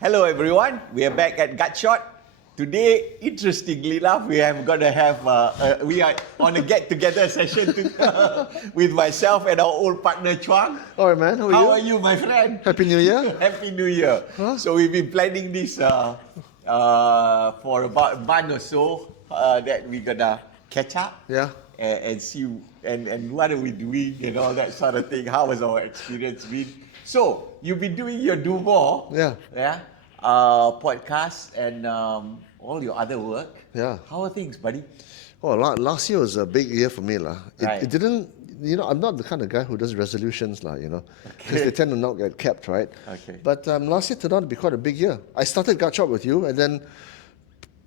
Hello everyone, we are back at Gutshot. Today, interestingly enough, we are on a get-together session with myself and our old partner Chuang. All right, man. How are you, my friend? Happy New Year. Happy New Year. Huh? So we've been planning this for about a month or so that we're gonna catch up. Yeah. And see and what are we doing and all that sort of thing. How has our experience been? So you've been doing your DoMore, podcast and all your other work. Yeah. How are things, buddy? Oh, last year was a big year for me, lah. Right. It didn't. I'm not the kind of guy who does resolutions, lah. Because they tend to not get kept, right? Okay. But last year turned out to be quite a big year. I started Gutshot with you, and then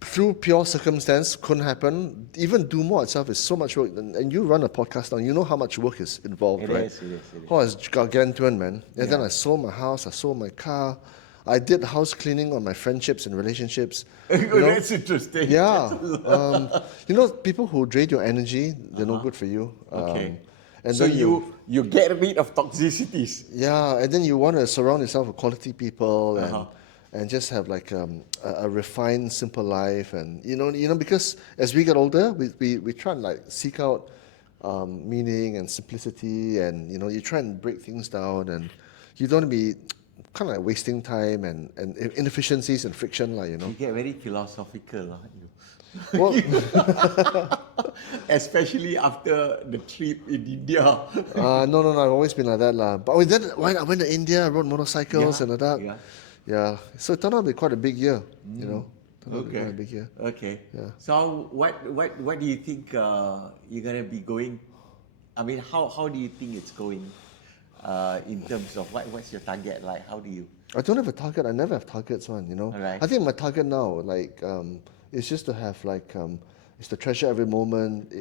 through pure circumstance, couldn't happen. Even DoMore itself is so much work, and you run a podcast now. You know how much work is involved, right? It is. Oh, it's gargantuan, man. And then I sold my house, I sold my car. I did house cleaning on my friendships and relationships. That's interesting. Yeah. People who drain your energy, they're no good for you. Okay. And so then you get rid of toxicities. Yeah, and then you want to surround yourself with quality people and just have like a refined, simple life. And because as we get older, we try and like seek out meaning and simplicity, and you try and break things down, and you don't want to be kind of like wasting time and inefficiencies and friction, like. You get very philosophical, aren't you? Well, especially after the trip in India. No, I've always been like that, lah. But then I went to India, I rode motorcycles and all that. Yeah. So it turned out to be quite a big year, Okay. Quite a big year. Okay. Yeah. So what do you think you're gonna be going? I mean, how do you think it's going? In terms of what's your target like? How do you? I don't have a target. I never have targets, man. Alright. I think my target now, is just to have is to treasure every moment.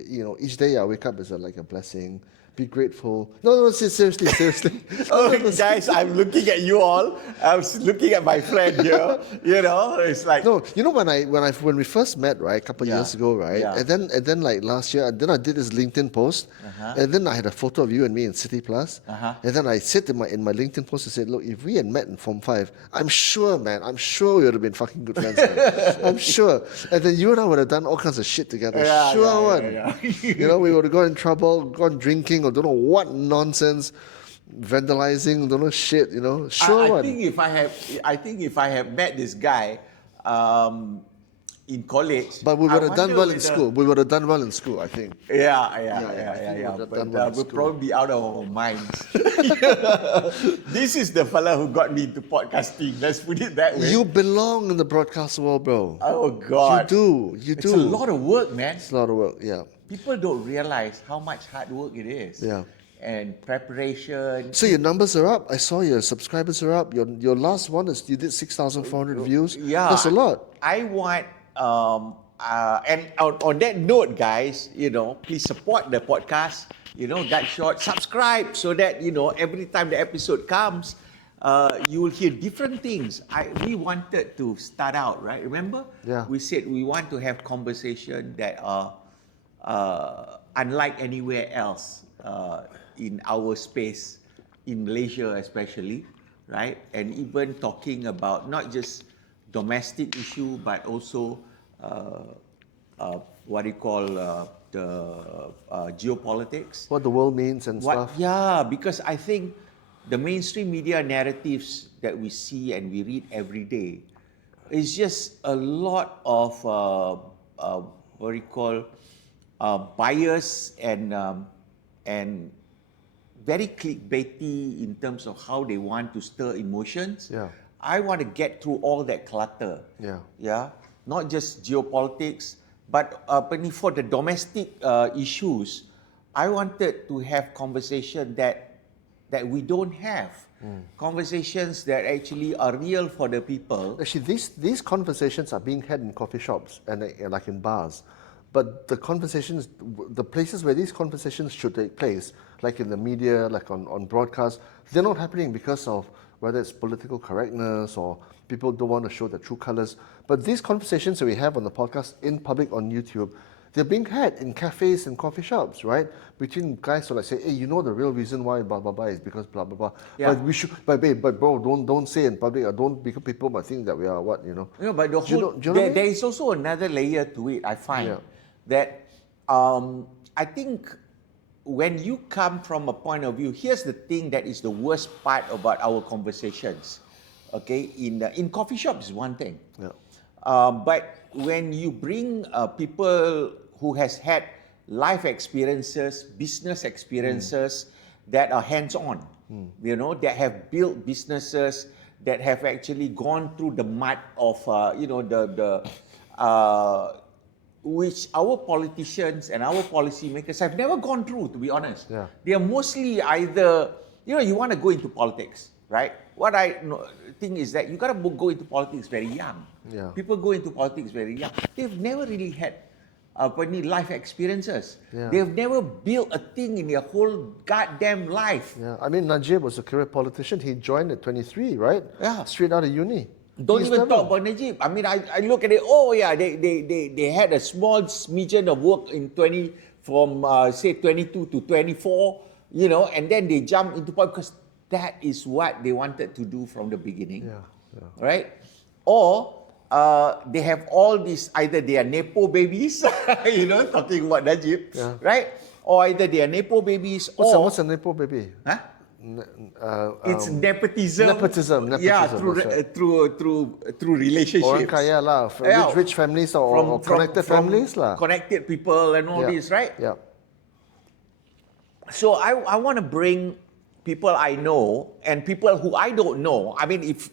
Each day I wake up is like a blessing. Be grateful. No, seriously. Oh, guys, I'm looking at you all. I was looking at my friend here. It's like no. When we first met, right, a couple of years ago, right, and then like last year, then I did this LinkedIn post, and then I had a photo of you and me in City Plus, and then I said in my LinkedIn post, I said, look, if we had met in Form 5, I'm sure we would have been fucking good friends, man. I'm sure. And then you and I would have done all kinds of shit together. We would have got in trouble, gone drinking, or don't know what nonsense, vandalizing, don't know shit, Sure. I think if I have met this guy in college, but we would have done well in school. We would have done well in school, I think. Yeah. But we'll probably be out of our minds. This is the fella who got me into podcasting. Let's put it that way. You belong in the broadcast world, bro. Oh God, You do. It's a lot of work, man. It's a lot of work. Yeah. People don't realize how much hard work it is. Yeah. And preparation. So your numbers are up. I saw your subscribers are up. Your last one is you did 6,400 views. Yeah. That's a lot. I want and on that note, guys, please support the podcast. Gutshot, subscribe so that every time the episode comes, you will hear different things. We wanted to start out, right? Remember? Yeah. We said we want to have conversation that are unlike anywhere else in our space, in Malaysia especially, right? And even talking about not just domestic issue, but also what you call the geopolitics. What the world means and stuff. Yeah, because I think the mainstream media narratives that we see and we read every day is just a lot of what you call bias and very clickbaity in terms of how they want to stir emotions. Yeah. I want to get through all that clutter. Yeah. Not just geopolitics, but for the domestic issues, I wanted to have conversation that we don't have. Conversations that actually are real for the people. Actually, these conversations are being had in coffee shops and like in bars. But the conversations, the places where these conversations should take place, like in the media, like on broadcast, they're not happening because of whether it's political correctness or people don't want to show their true colors. But these conversations that we have on the podcast, in public, on YouTube, they're being had in cafes and coffee shops, right? Between guys who like say, hey, you know the real reason why blah blah blah is because blah blah blah. Yeah. But we should, but bro, don't say in public, or don't, because people might think that we are what, you know. No, but the Do you whole know what I mean? there is also another layer to it. I find Yeah. that I think when you come from a point of view, here's the thing that is the worst part about our conversations. Okay, in coffee shops is one thing. Yeah. But when you bring people who has had life experiences, business experiences that are hands-on, you know, that have built businesses, that have actually gone through the mud of, you know, which our politicians and our policymakers have never gone through, to be honest. Yeah. They are mostly either, you know, you want to go into politics, right? What I think is that you got to go into politics very young. Yeah. People go into politics very young. They've never really had any life experiences. Yeah. They've never built a thing in their whole goddamn life. Yeah, I mean, Najib was a career politician. He joined at 23, right? Yeah. Straight out of uni. Don't He's even never- talk about Najib. I mean, I look at it, oh yeah, they had a small smidgen of work in 20, from say 22 to 24, you know, and then they jump into politics because that is what they wanted to do from the beginning. Yeah, yeah. Right? Or they have all these, either they are Nepo babies, you know, talking about Najib, Yeah. right? Or either they are Nepo babies, What's a Nepo baby? Huh? It's nepotism. Nepotism, Yeah, that's through right. through relationships. Orang kaya lah, Yeah. rich families or connected families lah. Connected people and all Yeah. this, right? Yeah. So I want to bring people I know and people who I don't know. I mean, if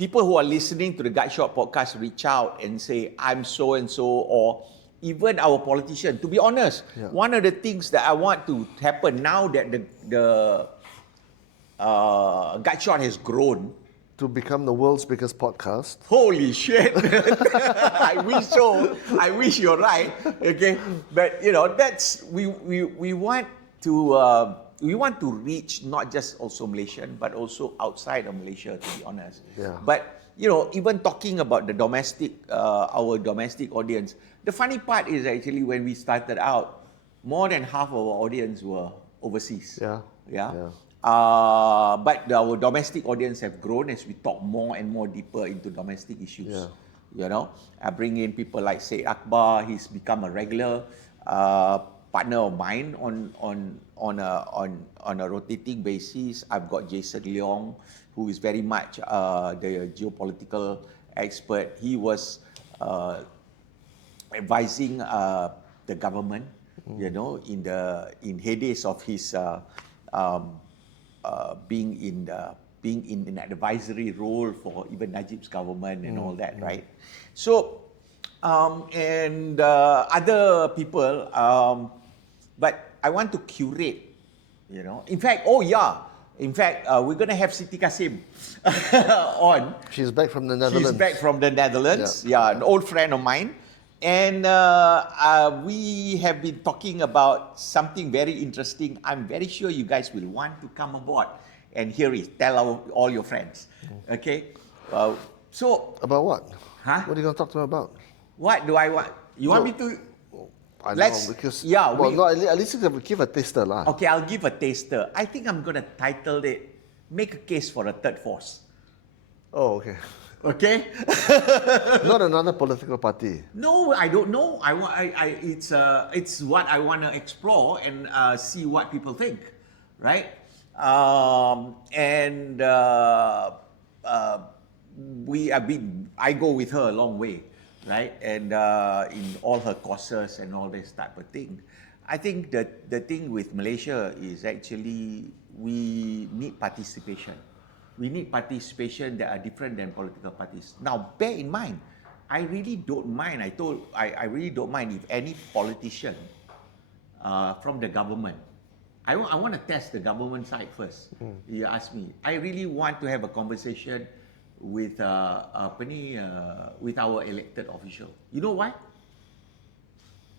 people who are listening to the Gutshot podcast reach out and say, I'm so and so, or even our politician, to be honest, Yeah. one of the things that I want to happen now that the Gutshot has grown, To become the world's biggest podcast. holy shit. I wish so. I wish you're right. Okay. But you know, that's we want to reach not just also Malaysian, but also outside of Malaysia, to be honest. Yeah. But you know, even talking about the domestic, our domestic audience, the funny part is actually when we started out, more than half of our audience were overseas. Yeah. Yeah. Yeah. But our domestic audience have grown as we talk more and more deeper into domestic issues. Yeah. You know, I bring in people like Syed Akbar. He's become a regular partner of mine on a rotating basis. I've got Jason Leong, who is very much the geopolitical expert. He was advising the government, you know, in heydays of his being in an advisory role for even Najib's government and all that, right? So, and other people, but I want to curate, you know. In fact, we're going to have Siti Kasim on. She's back from the Netherlands. She's back from the Netherlands. Yeah, an old friend of mine. And we have been talking about something very interesting. I'm very sure you guys will want to come aboard and hear it. Tell all your friends. Okay? So, About what? Huh? What are you going to talk to her about? what do I want? You want me to? I Let's- know, because... yeah, Well, we- no, at least you can give a taster lah. Okay, I'll give a taster. I think I'm going to title it, Make a Case for a Third Force. Oh, okay. Okay? Not another political party. No, I don't know. It's what I want to explore and see what people think, right? I go with her a long way, right? And in all her courses and all this type of thing. I think that the thing with Malaysia is actually we need participation. We need participation that are different than political parties. Now, bear in mind, I really don't mind. I really don't mind if any politician from the government. I want to test the government side first. You ask me. I really want to have a conversation with with our elected official. You know why?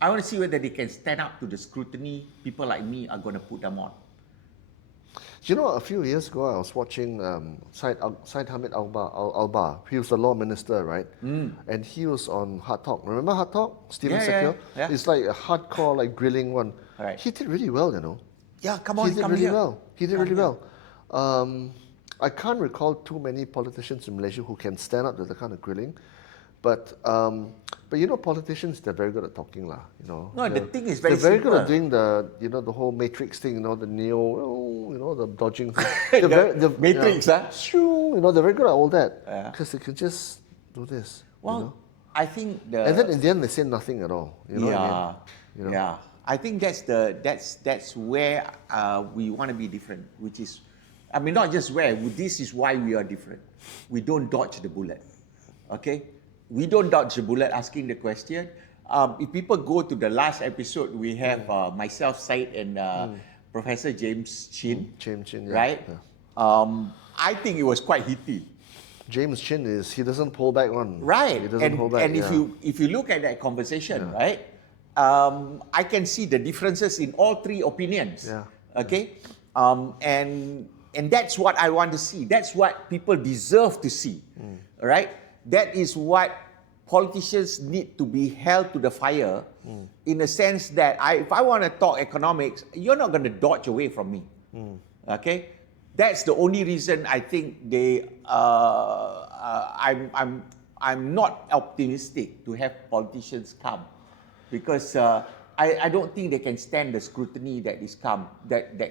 I want to see whether they can stand up to the scrutiny people like me are going to put them on. You know, a few years ago, I was watching Syed Hamid Alba. He was the law minister, right? And he was on Hard Talk. Remember Hard Talk? Stephen Sekiel? Yeah. It's like a hardcore, like grilling one. Right. He did really well, you know. Yeah, come on, He did come really here. well. He did really well. I can't recall too many politicians in Malaysia who can stand up to the kind of grilling. But you know, politicians, they're very good at talking, lah. You know. No, the thing is very They're very simple. good at doing the whole matrix thing, you know, the neo, the dodging thing. The matrix, you know, they're very good at all that because they can just do this. Well, you know? I think And then in the end, they say nothing at all. You know what I mean? You know? Yeah. I think that's where we want to be different, which is, I mean, not just where. This is why we are different. We don't dodge the bullet. Okay, we don't dodge the bullet asking the question. If people go to the last episode, we have myself, Syed, and Professor James Chin. James Chin, yeah. Right? Yeah. I think it was quite heaty. James Chin he doesn't pull back one. Right. He doesn't hold back. And if you look at that conversation, right, I can see the differences in all three opinions. Yeah. Okay. And that's what I want to see. That's what people deserve to see. Right? That is what politicians need to be held to the fire in the sense that if I want to talk economics, you're not going to dodge away from me. Okay? That's the only reason I think I'm not optimistic to have politicians come, because I don't think they can stand the scrutiny that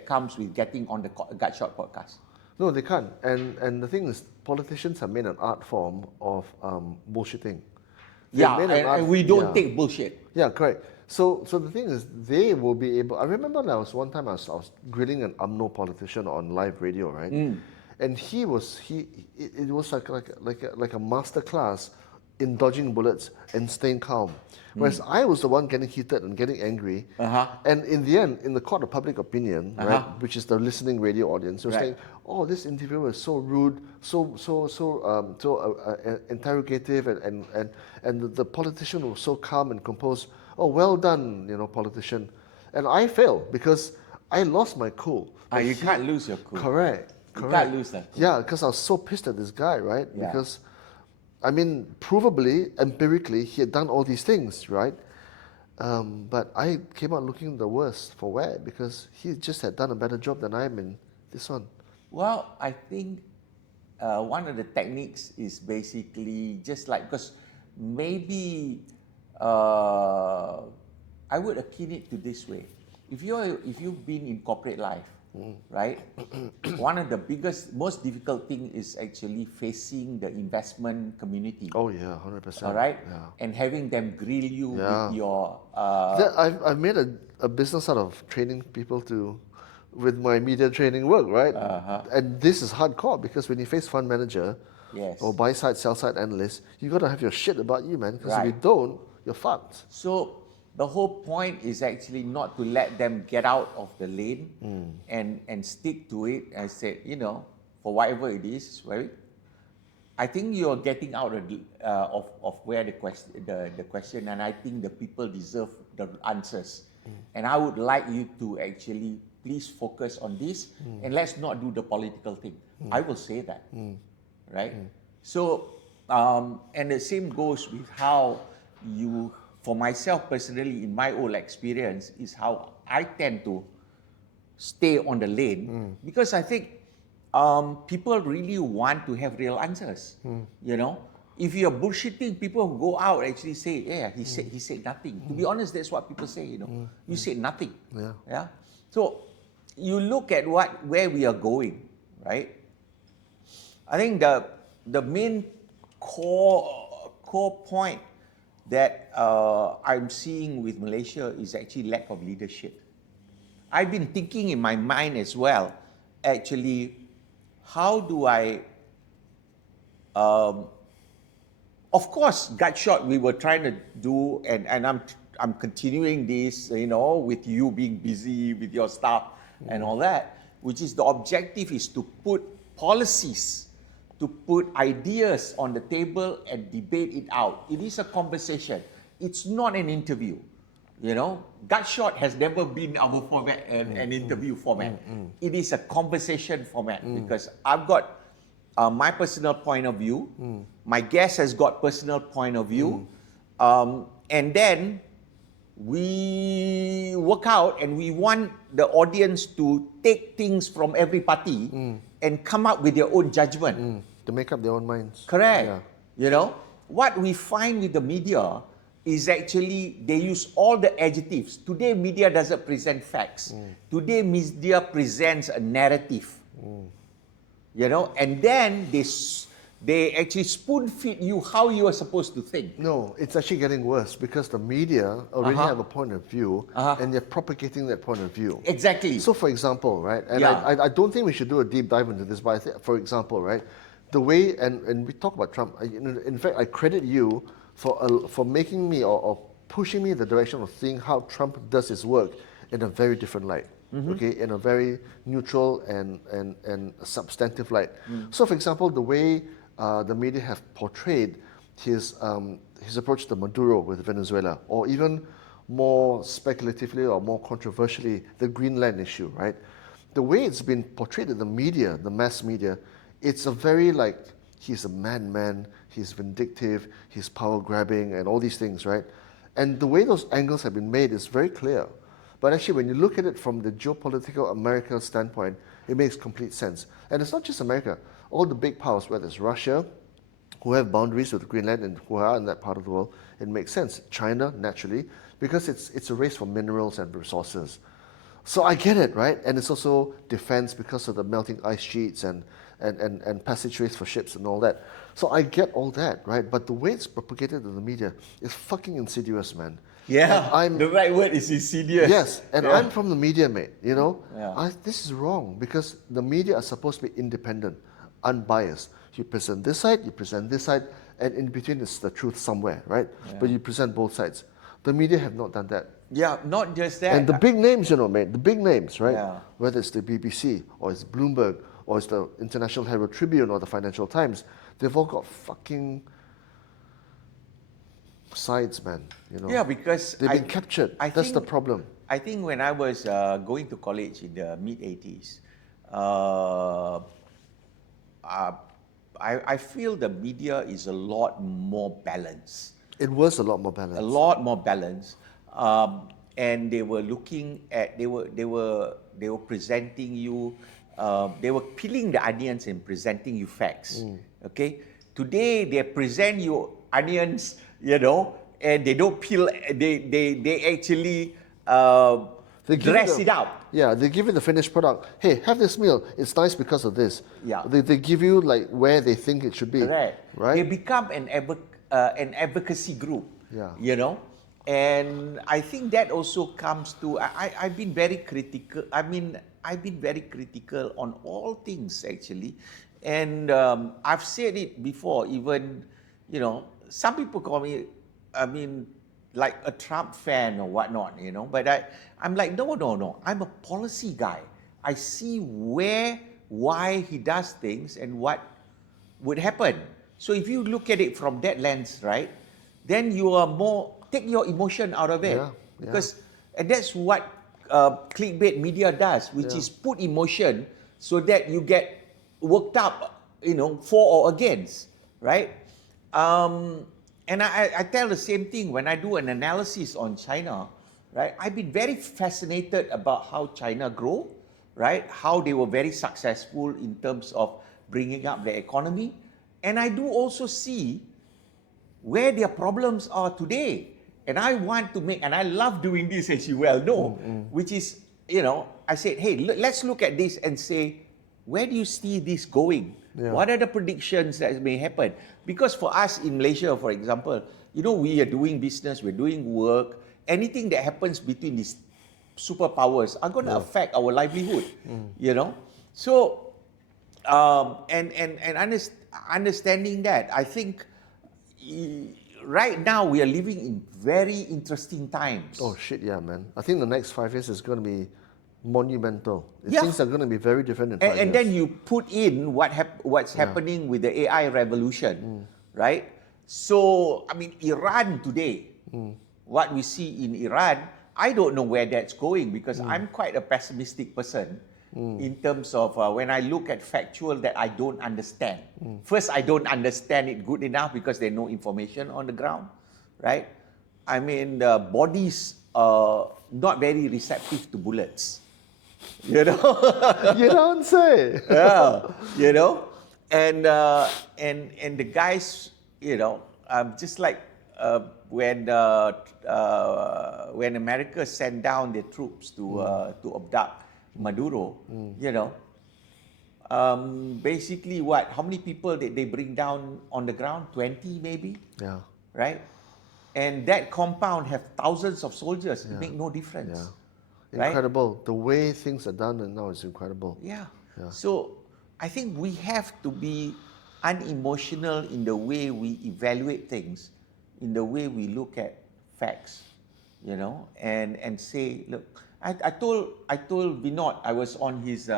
comes with getting on the Gutshot podcast. No, they can't. And the thing is, politicians have made an art form of bullshitting. And we don't take bullshit. Yeah, correct. So the thing is, they will be able. I remember there was one time I was grilling an UMNO politician on live radio, right? And it was like a master class in dodging bullets and staying calm. Whereas I was the one getting heated and getting angry. And in the end, in the court of public opinion, right, which is the listening radio audience, they were saying, "Oh, this interviewer was so rude, so interrogative, and the politician was so calm and composed. Oh, well done, politician." And I failed because I lost my cool. You can't lose your cool. Correct. You can't lose that cool. Yeah, because I was so pissed at this guy, right? Yeah. Because, I mean, provably, empirically, he had done all these things, right? But I came out looking the worst for wear because he just had done a better job than I am in this one. Well, I think one of the techniques is basically just like, because maybe I would akin it to this way. If you've been in corporate life, right? One of the most difficult thing is actually facing the investment community. Oh yeah, 100%. All right, yeah. And having them grill you with your. I've made a business out of training people with my media training work, right? And this is hardcore because when you face fund manager, or buy side, sell side analyst, you got to have your shit about you, man. Because if you don't, you're fucked. So the whole point is actually not to let them get out of the lane and stick to it and say, for whatever it is, right? I think you're getting out of where the question, and I think the people deserve the answers. And I would like you to actually please focus on this and let's not do the political thing. I will say that, right? So, and the same goes with how you. For myself personally, in my own experience, is how I tend to stay on the lane because I think people really want to have real answers. If you're bullshitting, people who go out actually say, "Yeah, he said nothing." To be honest, that's what people say. You said nothing. Yeah. So you look at where we are going, right? I think the main core point that I'm seeing with Malaysia is actually lack of leadership. I've been thinking in my mind as well, actually, how do I, of course, Gutshot we were trying to do, and I'm continuing this, with you being busy with your stuff and all that, which is the objective is to put policies, to put ideas on the table and debate it out. It is a conversation. It's not an interview. You know, Gutshot has never been our format, an interview format. It is a conversation format because I've got my personal point of view. My guest has got personal point of view. And then we work out and we want the audience to take things from every party and come up with their own judgment. To make up their own minds. Correct. Yeah. You know, what we find with the media is actually they use all the adjectives. Today, media doesn't present facts. Today, media presents a narrative. You know, and then they actually spoon feed you how you are supposed to think. No, it's actually getting worse because the media already have a point of view and they're propagating that point of view. Exactly. So, for example, right, and I don't think we should do a deep dive into this, but I think, for example, right, the way, and we talk about Trump, in fact, I credit you for making me or pushing me in the direction of seeing how Trump does his work in a very different light. Okay, in a very neutral and substantive light. So, for example, the way the media have portrayed his approach to Maduro with Venezuela, or even more speculatively or more controversially, the Greenland issue, right? The way it's been portrayed in the media, the mass media, it's a very like, he's a madman, he's vindictive, he's power grabbing, and all these things, right? And the way those angles have been made is very clear. But actually, when you look at it from the geopolitical American standpoint, it makes complete sense. And it's not just America. All the big powers, whether it's Russia, who have boundaries with Greenland and who are in that part of the world, it makes sense. China, naturally, because it's a race for minerals and resources. So I get it, right? And it's also defense because of the melting ice sheets and passageways for ships and all that. So I get all that, right? But the way it's propagated in the media is fucking insidious, man. Yeah, the right word is insidious. Yes, and I'm from the media, mate, you know? Yeah. This is wrong because the media are supposed to be independent, unbiased. You present this side, you present this side, and in between is the truth somewhere, right? Yeah. But you present both sides. The media have not done that. Yeah, not just that. And the big names, you know, mate, the big names, right? Yeah. Whether it's the BBC or it's Bloomberg or it's the International Herald Tribune or the Financial Times, they've all got fucking sides, man. You know. Yeah, because they've been captured. That's the problem. I think when I was going to college in the mid-80s, I feel the media is a lot more balanced. It was a lot more balanced. A lot more balanced, and they were looking at they were presenting you, they were peeling the onions and presenting you facts. Okay, today they present you onions, you know, and they don't peel. They actually dress it up. Yeah, they give you the finished product. Hey, have this meal. It's nice because of this. Yeah. They give you like where they think it should be. Right. They become an advocacy group. Yeah. You know, and I think that also comes to I've been very critical. I've been very critical on all things actually, and I've said it before. Even, you know, some people call me, like a Trump fan or whatnot, you know. But I'm like, no. I'm a policy guy. I see why he does things and what would happen. So if you look at it from that lens, right, then you are more, take your emotion out of it. Yeah. Because, and that's what clickbait media does, which is put emotion so that you get worked up, you know, for or against, right? And I tell the same thing when I do an analysis on China, right? I've been very fascinated about how China grow, right? How they were very successful in terms of bringing up their economy. And I do also see where their problems are today. And I want to make, and I love doing this, as you well know, which is, you know, I said, hey, let's look at this and say, where do you see this going? Yeah. What are the predictions that may happen? Because for us in Malaysia, for example, you know, we are doing business, we're doing work. Anything that happens between these superpowers are going to affect our livelihood, you know. So, understanding that, I think right now we are living in very interesting times. Oh shit, yeah, man. I think the next 5 years is going to be monumental. Things are going to be very different in 5 years. And then you put in what's happening with the AI revolution, right? So, I mean, Iran today, what we see in Iran I don't know where that's going because I'm quite a pessimistic person in terms of when I look at factual that I don't understand. First, I don't understand it good enough because there's no information on the ground, right? I mean, the bodies are not very receptive to bullets, you know? You don't say. Yeah, you know, and the guys, you know, just like when America sent down their troops to abduct Maduro, you know, basically what? How many people did they bring down on the ground? 20 maybe, Yeah. right? And that compound have thousands of soldiers. It make no difference. Yeah. Right? Incredible. The way things are done now is incredible. Yeah. So I think we have to be unemotional in the way we evaluate things, in the way we look at facts, you know, and say, look, I told Vinod, I was on his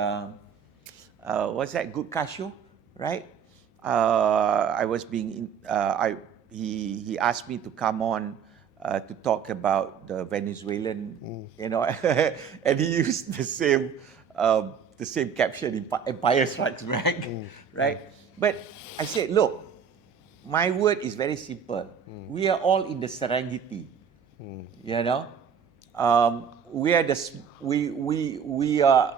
what's that, Gutshot show, right? I was being he asked me to come on to talk about the Venezuelan, you know, and he used the same caption, Empire Strikes Back, right? But I said, look, my word is very simple. We are all in the Serengeti, you know. We are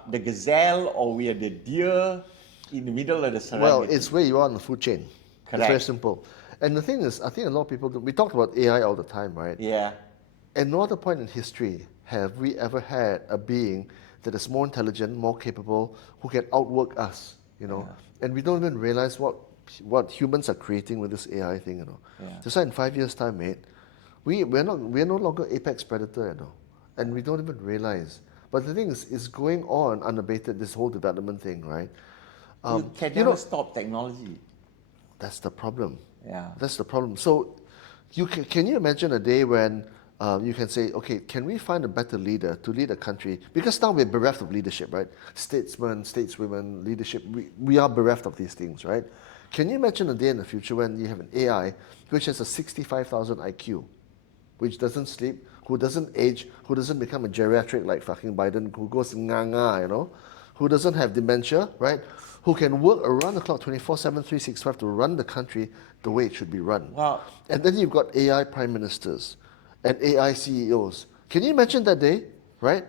the gazelle or we are the deer in the middle of the Serengeti. Well, it's where you are on the food chain. Correct. It's very simple. And the thing is, I think a lot of people, we talk about AI all the time, right? Yeah. At no other point in history have we ever had a being that is more intelligent, more capable, who can outwork us, you know. And we don't even realize what humans are creating with this AI thing, you know. Just like in 5 years' time, mate, we're no longer apex predator, you know. And we don't even realize. But the thing is, it's going on unabated, this whole development thing, right? You can never stop technology. That's the problem. Yeah. That's the problem. So, can you imagine a day when you can say, okay, can we find a better leader to lead a country? Because now we're bereft of leadership, right? Statesmen, stateswomen, leadership, we are bereft of these things, right? Can you imagine a day in the future when you have an AI which has a 65,000 IQ, which doesn't sleep, who doesn't age, who doesn't become a geriatric like fucking Biden, who goes nga, you know, who doesn't have dementia, right? Who can work around the clock 24/7, 365 to run the country the way it should be run. Wow. And then you've got AI prime ministers and AI CEOs. Can you imagine that day, right?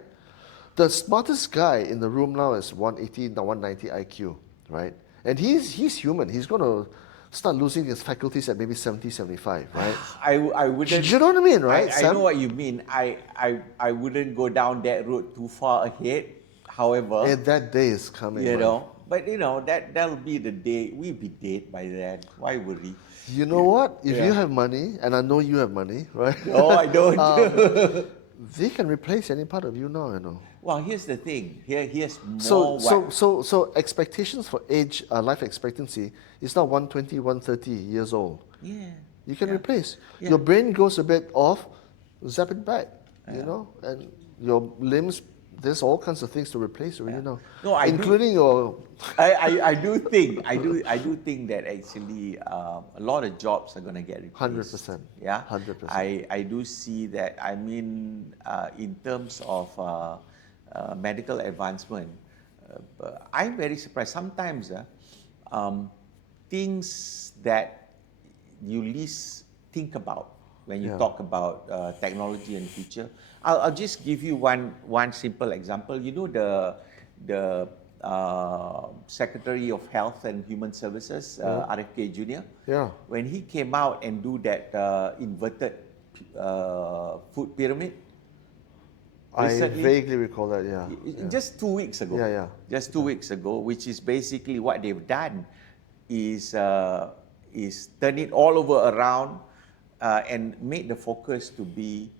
The smartest guy in the room now is 180, 190 IQ, right? And he's human. He's going to start losing his faculties at maybe 70, 75, right? I wouldn't. Do you know what I mean, right, I Sam? know what you mean. I wouldn't go down that road too far ahead. However, And that day is coming. you man. know, but you know that'll be the day. We'll be dead by then. Why worry? You know what? If Yeah. you have money, and I know you have money, right? No, I don't. They can replace any part of you now, you know. Well, here's the thing. Here's more. So expectations for age, life expectancy is now 120, 130 years old. Yeah. You can replace. Yeah. Your brain goes a bit off, zap it back, you know, and your limbs. There's all kinds of things to replace already now. No, I do- including your. I do think that actually a lot of jobs are going to get replaced. 100%. Yeah, 100%. I do see that. I mean, in terms of medical advancement, I'm very surprised. Sometimes things that you least think about when you talk about technology in the future. I'll just give you one simple example. You know the Secretary of Health and Human Services, RFK Jr. Yeah. When he came out and do that inverted food pyramid. I recently, vaguely recall that, yeah. just 2 weeks ago. Yeah. Just 2 weeks ago, which is basically what they've done is turn it all over around and made the focus to be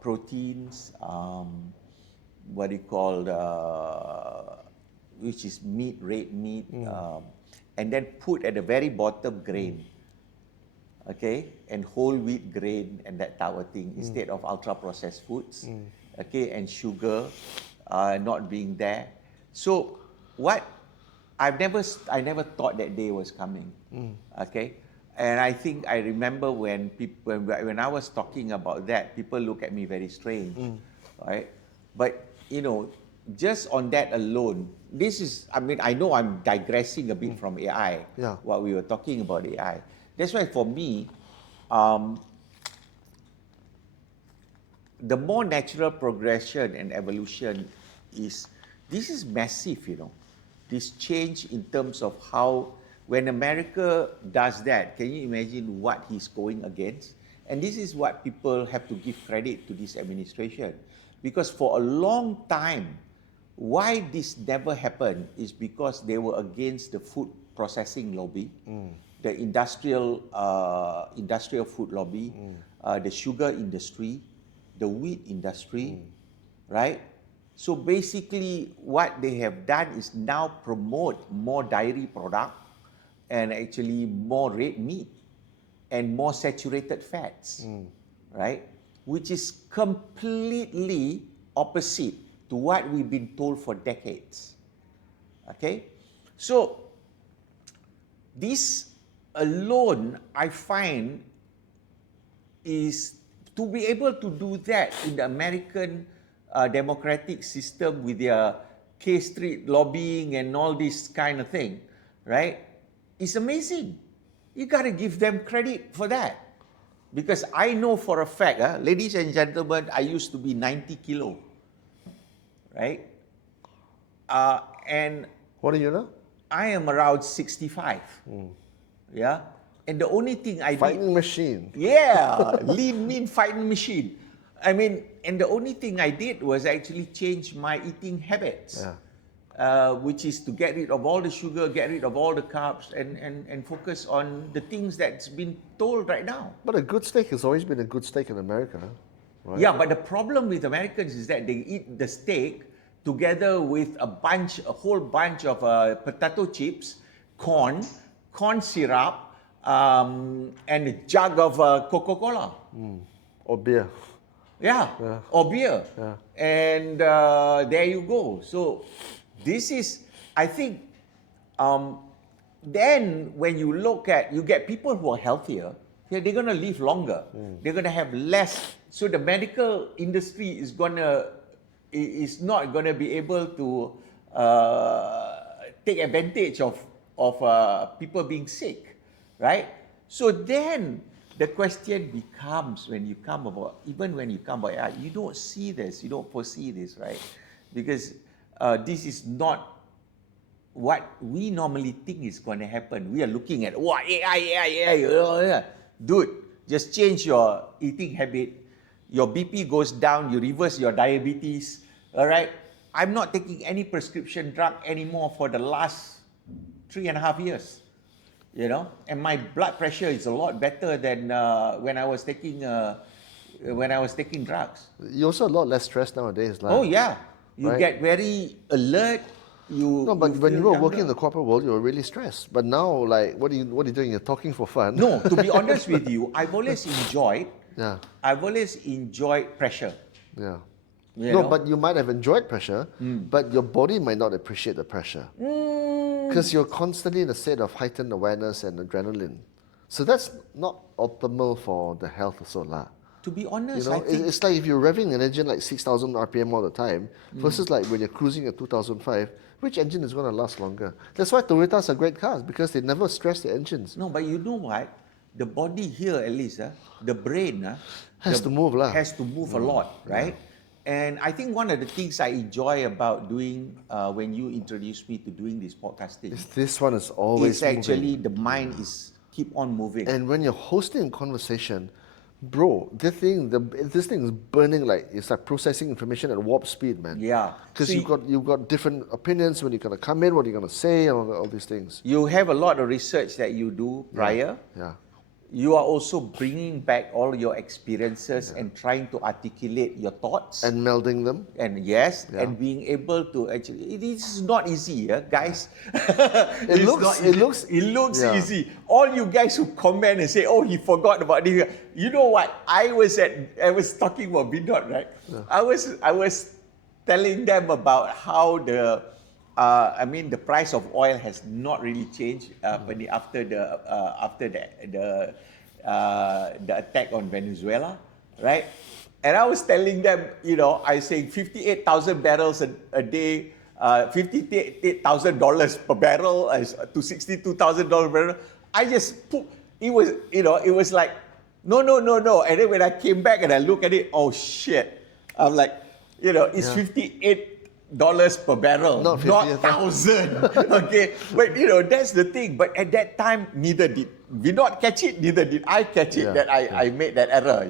proteins, what do you call, which is meat, red meat, and then put at the very bottom grain, okay, and whole wheat grain and that type of thing instead of ultra processed foods, okay, and sugar not being there. So what I never thought that day was coming, okay. And I think I remember when I was talking about that, people look at me very strange, right? But just on that alone, I know I'm digressing a bit from AI, what we were talking about AI. That's why for me, the more natural progression and evolution this is massive, this change in terms of how, when America does that, can you imagine what he's going against? And this is what people have to give credit to this administration. Because for a long time, why this never happened is because they were against the food processing lobby, the industrial food lobby, the sugar industry, the wheat industry, right? So basically what they have done is now promote more dairy product and actually more red meat and more saturated fats, right? Which is completely opposite to what we've been told for decades, okay? So this alone, I find, is to be able to do that in the American democratic system with their K Street lobbying and all this kind of thing, right? It's amazing. You got to give them credit for that. Because I know for a fact, ladies and gentlemen, I used to be 90 kilo, right? And what are you now? I am around 65. Yeah? And the only thing I Fighting machine. Yeah, lean, mean fighting machine. I mean, and the only thing I did was actually change my eating habits, which is to get rid of all the sugar, get rid of all the carbs, and focus on the things that's been told right now. But a good steak has always been a good steak in America, right? Yeah, but the problem with Americans is that they eat the steak together with a whole bunch of potato chips, corn syrup, and a jug of Coca-Cola. Or beer. Yeah, or beer. Yeah. And there you go. So this is, I think, then when you get people who are healthier, they're going to live longer. They're going to have less. So the medical industry is not going to be able to take advantage of people being sick, right? So then the question becomes, when you come about AI, you don't see this, you don't foresee this, right? Because this is not what we normally think is going to happen. We are looking at, AI. Dude, just change your eating habit. Your BP goes down, you reverse your diabetes, all right? I'm not taking any prescription drug anymore for the last 3.5 years. And my blood pressure is a lot better than when I was taking drugs. You're also a lot less stressed nowadays, like. Oh yeah, you right? get very alert. But when you were working in the corporate world, you were really stressed. But now, like, what are you doing? You're talking for fun. No, to be honest with you, I've always enjoyed. Yeah. I've always enjoyed pressure. Yeah. You no, know? but you might have enjoyed pressure, but your body might not appreciate the pressure. Because you're constantly in a state of heightened awareness and adrenaline. So that's not optimal for the health of solar. To be honest, I think it's like if you're revving an engine like 6,000 RPM all the time, versus like when you're cruising at 2005, which engine is going to last longer? That's why Toyotas are great cars, because they never stress the engines. No, but you know what? The body here, at least, the brain has to move a lot, right? And I think one of the things I enjoy about doing, when you introduced me to doing this podcasting, this one is always it's actually the mind is keep on moving. And when you're hosting a conversation, bro, this thing is burning, like it's like processing information at warp speed, man. Yeah. Because you've got different opinions when you're gonna come in, what you're gonna say, all these things. You have a lot of research that you do prior. Yeah. You are also bringing back all your experiences and trying to articulate your thoughts. And melding them. And and being able to actually, it is not easy, guys. It looks easy. All you guys who comment and say, "Oh, he forgot about this." You know what? I was talking about Bidot, right? Yeah. I was telling them about how I mean, the price of oil has not really changed after the attack on Venezuela, right? And I was telling them, I saying 58,000 barrels a day, $58,000 per barrel to $62,000 per barrel. I just put, it was like, no. And then when I came back and I look at it, oh shit. I'm like, it's $58 per barrel, not 1,000. Okay, but that's the thing. But at that time, neither did we not catch it, neither did I catch it that I made that error,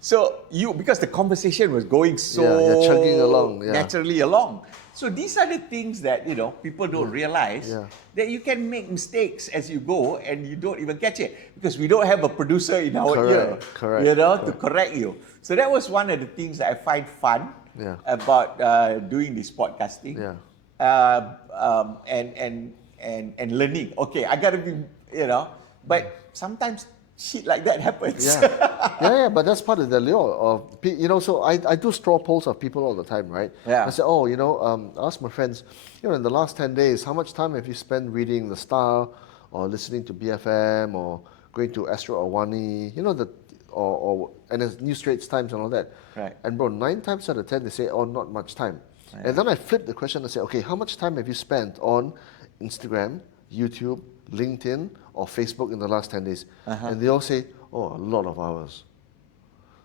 So because the conversation was going so chugging along, naturally along. So these are the things that people don't realize that you can make mistakes as you go and you don't even catch it because we don't have a producer in our ear, to correct you. So that was one of the things that I find fun about doing this podcasting, and learning. Okay, I gotta be, but sometimes shit like that happens. But that's part of the lure of, so I do straw polls of people all the time, right? I say, ask my friends, in the last 10 days, how much time have you spent reading The Star or listening to BFM or going to Astro Awani, and there's New Straits Times and all that. Right. And bro, 9 times out of 10, they say, not much time. And then I flip the question and say, okay, how much time have you spent on Instagram, YouTube, LinkedIn, or Facebook in the last 10 days? And they all say, a lot of hours.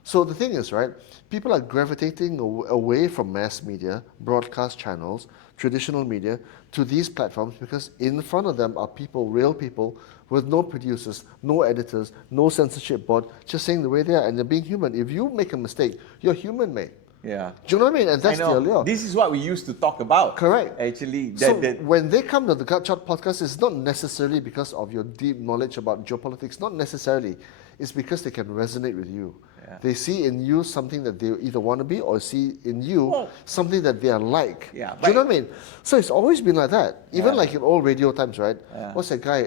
So the thing is, right, people are gravitating away from mass media, broadcast channels, traditional media, to these platforms because in front of them are people, real people, with no producers, no editors, no censorship board, just saying the way they are, and they're being human. If you make a mistake, you're human, mate. Yeah. Do you know what I mean? And that's the allure. This is what we used to talk about. Correct. Actually. When they come to the Gutshot podcast, it's not necessarily because of your deep knowledge about geopolitics. Not necessarily. It's because they can resonate with you. Yeah. They see in you something that they either want to be or see in you something that they are like. Yeah, do you know what I mean? So it's always been like that. Even like in old radio times, right? What's that guy?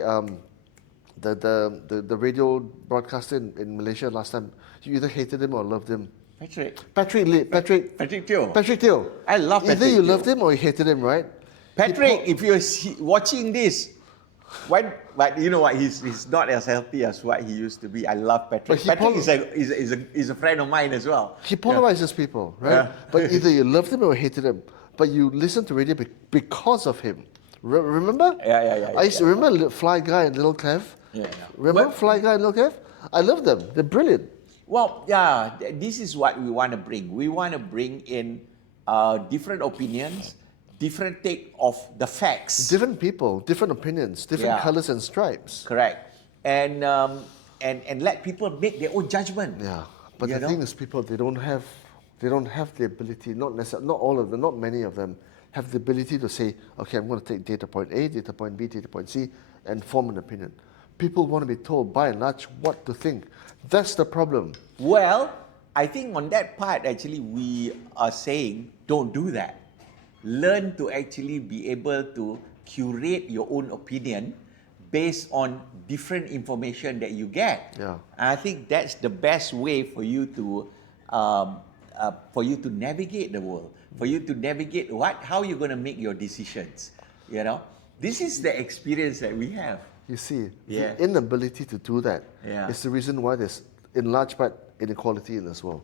The radio broadcaster in Malaysia last time. You either hated him or loved him. Patrick Teo. Patrick Teo. I love Patrick Either you Teo. loved him or you hated him, right? Patrick, if you're watching this, but you know what? He's not as healthy as what he used to be. I love Patrick. Patrick is a friend of mine as well. He polarizes people, right? But either you loved him or hated him. But you listen to radio because of him. Remember? Yeah. I used to remember Fly Guy and Little Kev. Yeah. Remember Fly Guy and Little Kev? I love them. They're brilliant. Well, this is what we want to bring. We want to bring in different opinions, different take of the facts. Different people, different opinions, different colors and stripes. Correct. And let people make their own judgment. Yeah. But the thing is, people, they don't have the ability, not all of them, not many of them, have the ability to say, okay, I'm going to take data point A, data point B, data point C, and form an opinion. People want to be told, by and large, what to think. That's the problem. Well, I think on that part, actually, we are saying, don't do that. Learn to actually be able to curate your own opinion based on different information that you get. Yeah. And I think that's the best way for you to navigate the world, for you to navigate how you're going to make your decisions. This is the experience that we have. You see, the inability to do that is the reason why there's, in large part, inequality in this world.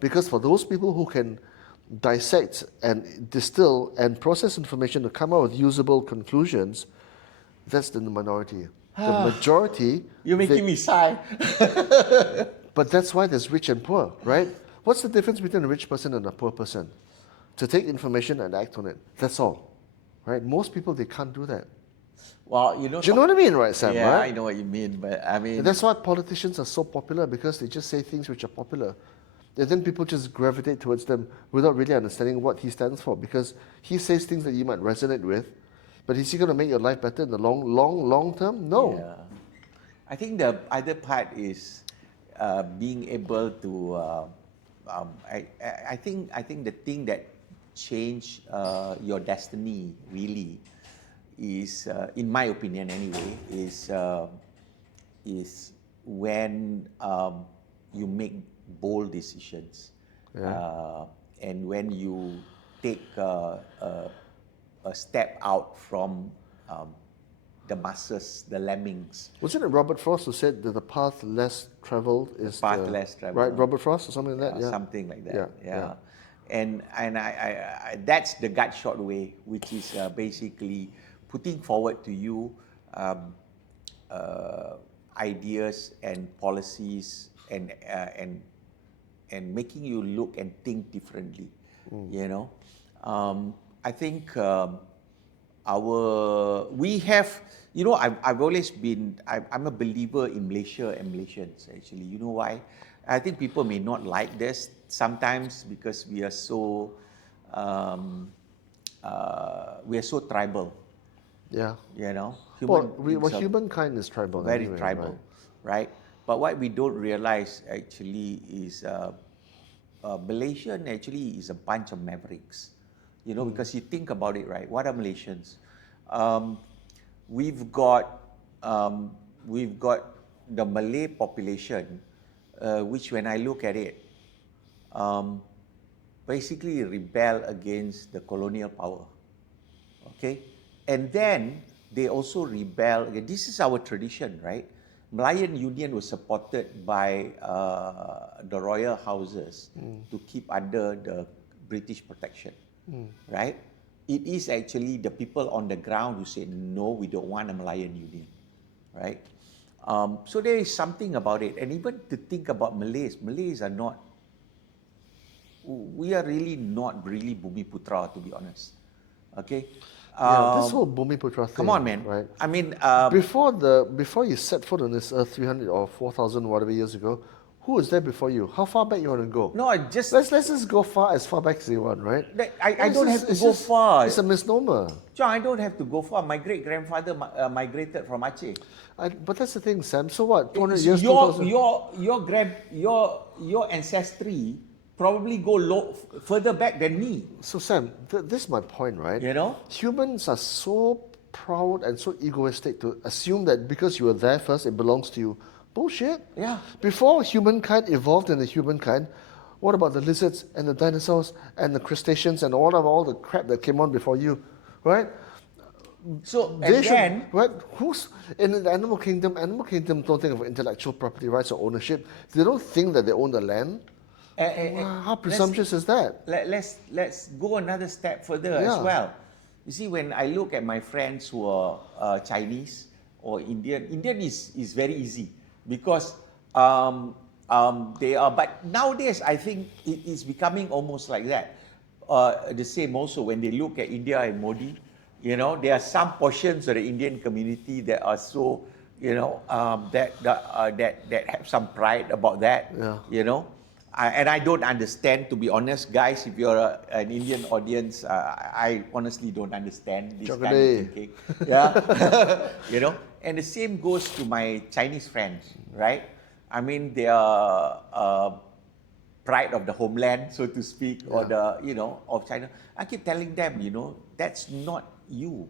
Because for those people who can dissect and distill and process information to come out with usable conclusions, that's the minority. The majority... You're making me sigh. But that's why there's rich and poor, right? What's the difference between a rich person and a poor person? To take information and act on it. That's all. Right? Most people, they can't do that. Well, do you know what I mean, right, Sam? Yeah, right? I know what you mean, but I mean... And that's why politicians are so popular, because they just say things which are popular. And then people just gravitate towards them without really understanding what he stands for, because he says things that you might resonate with, but is he going to make your life better in the long term? No. Yeah. I think the other part is being able to... I think the thing that changed your destiny, really, is, in my opinion anyway, is when you make bold decisions, and when you take a a step out from the masses, the lemmings. Wasn't it Robert Frost who said that the path less traveled is Less traveled. Right, Robert Frost or something like that? Yeah. Something like that. Yeah, Yeah. yeah. And I that's the Gutshot way, which is basically putting forward to you ideas and policies and making you look and think differently. You know, I think we have, you know, I've always been, I'm a believer in Malaysia and Malaysians actually. You know why? I think people may not like this sometimes because we are so tribal. Yeah. You know, humankind is tribal. Very anyway, tribal, right? But what we don't realize actually is Malaysian actually is a bunch of mavericks. You know, because you think about it, right? What are Malaysians? We've got the Malay population, which when I look at it, basically rebel against the colonial power. Okay, and then they also rebel. This is our tradition, right? Malayan Union was supported by the royal houses to keep under the British protection, right? It is actually the people on the ground who said, no, we don't want a Malayan Union, right? So there is something about it. And even to think about Malays are not, we are really not really Bumiputra, to be honest, okay? This whole Bumiputra thing. Come on, man. Right? I mean, before you set foot on this earth 300 or 4,000 whatever years ago, who was there before you? How far back you want to go? No, let's just go as far back as you want, right? I don't have to go far. It's a misnomer. John, I don't have to go far. My great grandfather migrated from Aceh. But that's the thing, Sam. So what? 200 years. Your ancestry probably go further back than me. So Sam, this is my point, right? You know, humans are so proud and so egoistic to assume that because you were there first, it belongs to you. Bullshit. Yeah. Before humankind evolved into humankind, what about the lizards and the dinosaurs and the crustaceans and all the crap that came on before you, right? So right? Who's in the animal kingdom? Animal kingdom don't think of intellectual property rights or ownership. They don't think that they own the land. Wow, how presumptuous is that? Let's go another step further as well. You see, when I look at my friends who are Chinese or Indian is very easy because they are. But nowadays, I think it is becoming almost like that. The same also when they look at India and Modi. You know, there are some portions of the Indian community that are so, you know, that have some pride about that. Yeah. You know. And I don't understand, to be honest, guys. If you're an Indian audience, I honestly don't understand this kind of thinking. Yeah, you know. And the same goes to my Chinese friends, right? I mean, they are pride of the homeland, so to speak, or the of China. I keep telling them, that's not you.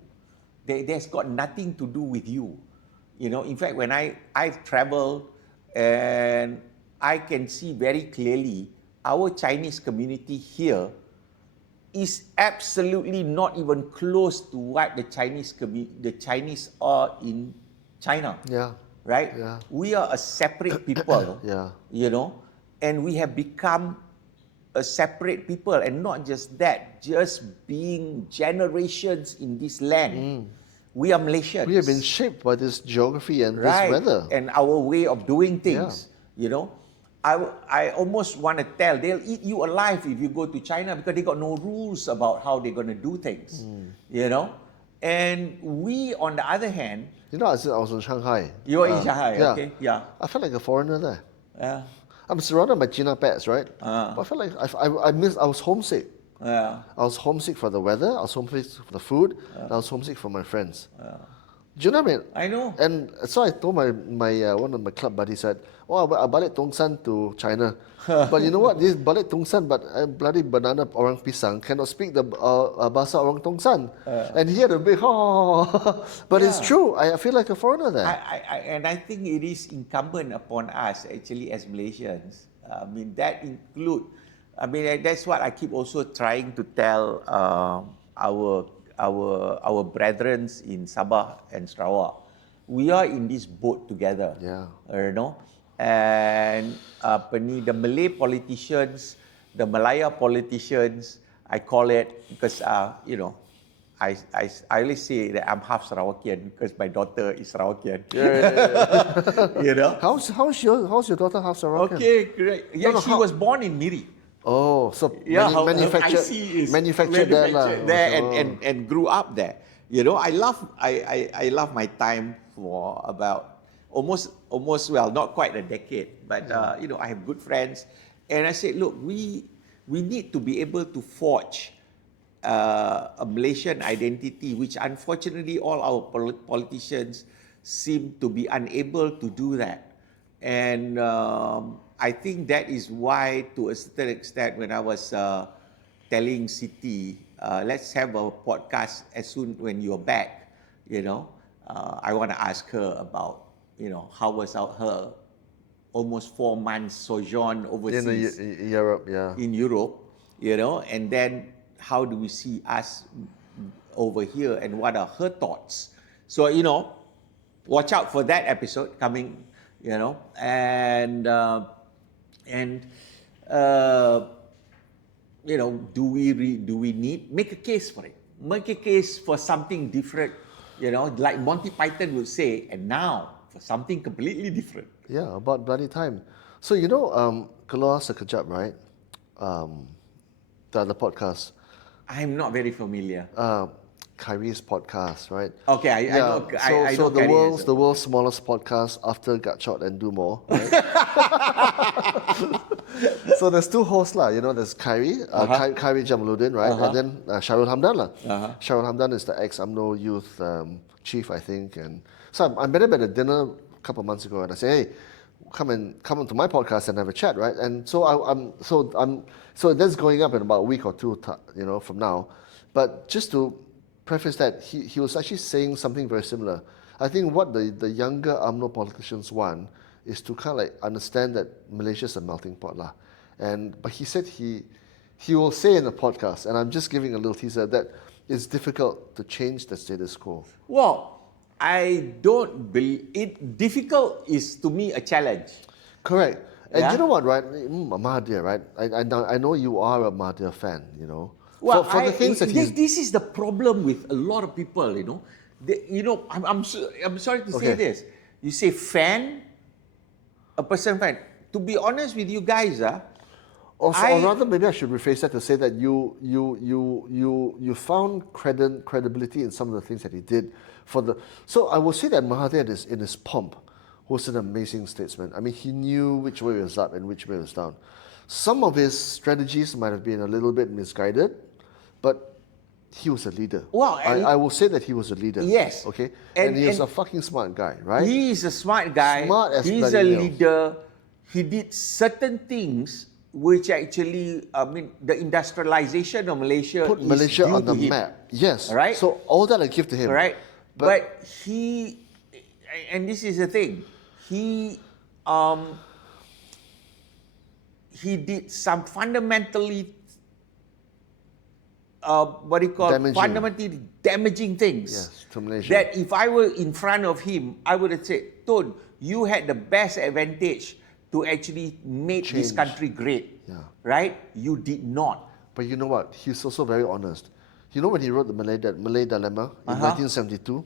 That's got nothing to do with you. In fact, when I've traveled and I can see very clearly our Chinese community here is absolutely not even close to what the Chinese are in China. Yeah. Right? Yeah. We are a separate people. Yeah. And we have become a separate people, and not just that, just being generations in this land. We are Malaysians. We have been shaped by this geography and right. this weather. And our way of doing things, I almost want to tell, they'll eat you alive if you go to China because they got no rules about how they're going to do things, And we, on the other hand... I was in Shanghai. You were in Shanghai, okay, yeah. I felt like a foreigner there. Yeah. I'm surrounded by China pets, right? But I felt like I was homesick. Yeah. I was homesick for the weather, I was homesick for the food, and I was homesick for my friends. Do you know what I mean? I know. And so I told my one of my club buddies, said, I balik Tongsan to China. But you know what? This balik Tongsan, but bloody banana orang pisang cannot speak the bahasa orang Tongsan. And he had a big, But it's true. I feel like a foreigner there. And I think it is incumbent upon us, actually, as Malaysians. That's what I keep also trying to tell our brethren in Sabah and Sarawak, we are in this boat together. Yeah. You know, and the Malay politicians, the Malaya politicians, I call it because you know, I always say that I'm half Sarawakian because my daughter is Sarawakian. You know. How's your daughter half Sarawakian? Okay, great. Yeah, she was born in Miri. Oh, so manufactured there and grew up there. You know, I love my time for about almost well, not quite a decade, but you know, I have good friends, and I said, look, we need to be able to forge a Malaysian identity, which unfortunately all our politicians seem to be unable to do that. And I think that is why, to a certain extent, when I was telling Siti, let's have a podcast as soon when you're back, you know, I want to ask her about, you know, how was her almost 4 months sojourn overseas in Europe, in Europe, you know, and then how do we see us over here and what are her thoughts? So, you know, watch out for that episode coming, you know, and you know, do we need make a case for it? Make a case for something different, you know, like Monty Python would say, and now for something completely different. Yeah, about bloody time. So you know, Keluar Sekejap, right? The other podcast. I'm not very familiar. Kyrie's podcast, right? Okay, I know. I know the world's smallest podcast after Gutshot and DoMore. Right? So there's 2 hosts lah. You know, there's Kyrie, Kyrie Jamaluddin, right? And then Shahrul Hamdan lah. Shahrul Hamdan is the ex-UMNO youth chief, I think. And so I met him at a dinner a couple of months ago, and I said, hey, come onto my podcast and have a chat, right? And so that's going up in about a week or two, you know, from now. But just to preface that, he was actually saying something very similar. I think what the younger UMNO politicians want is to kind of like understand that Malaysia's a melting pot lah. But he said he will say in the podcast, and I'm just giving a little teaser, that it's difficult to change the status quo. Well, I don't believe it. Difficult is to me a challenge. Correct. And you know what, right? Mahathir, right? I know you are a Mahathir fan, you know. Well, for the things that this is the problem with a lot of people, you know. I'm sorry to say this. You say fan, a person fan. To be honest with you guys, or rather, maybe I should rephrase that to say that you found credibility in some of the things that he did So I will say that Mahathir in his pomp was an amazing statesman. I mean, he knew which way was up and which way was down. Some of his strategies might have been a little bit misguided, but he was a leader. Well, I will say that he was a leader. Yes. Okay. And he was a fucking smart guy, right? He is a smart guy. Smart as He's a leader. He did certain things which actually, I mean, the industrialization of Malaysia put Malaysia on the map. Yes. Right. So all that I give to him. Right. But he, and this is the thing, he did some fundamentally fundamentally damaging things. To Malaysia. That if I were in front of him, I would have said, Tun, you had the best advantage to actually make this country great. Yeah. Right? You did not. But you know what? He's also very honest. You know when he wrote the Malay Dilemma in 1972?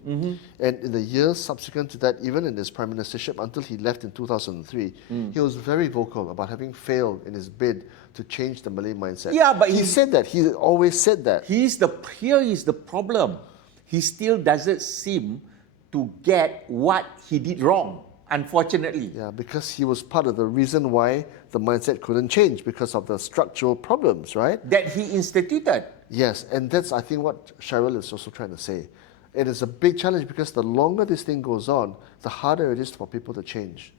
And in the years subsequent to that, even in his prime ministership, until he left in 2003, he was very vocal about having failed in his bid to change the Malay mindset. Yeah, but he said that. He always said that. Here is the problem. He still doesn't seem to get what he did wrong, unfortunately. Yeah, because he was part of the reason why the mindset couldn't change, because of the structural problems, right? That he instituted. Yes, and that's, I think, what Cheryl is also trying to say. It is a big challenge because the longer this thing goes on, the harder it is for people to change.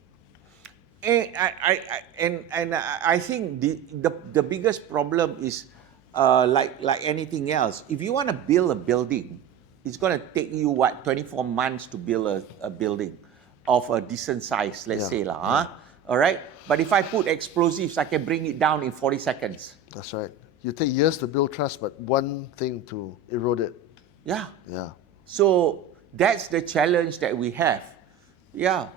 And I think the biggest problem is like anything else. If you want to build a building, it's going to take you 24 months to build a building of a decent size, let's say lah. All right. But if I put explosives, I can bring it down in 40 seconds. That's right. You take years to build trust, but one thing to erode it. Yeah. Yeah. So that's the challenge that we have. Yeah.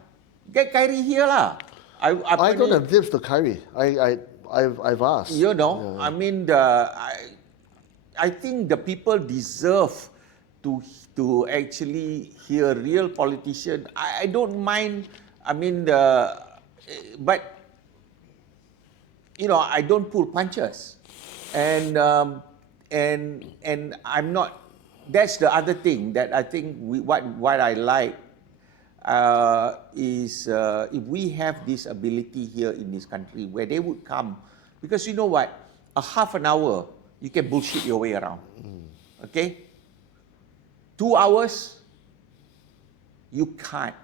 Get Kyrie here lah. I don't have tips to Kyrie. I've asked. You know, Yeah. I mean, I think the people deserve to actually hear real politician. I don't mind. I mean, but I don't pull punches, and I'm not. That's the other thing that I think what I like is if we have this ability here in this country where they would come, because you know what, a half an hour you can bullshit your way around, okay? 2 hours you can't,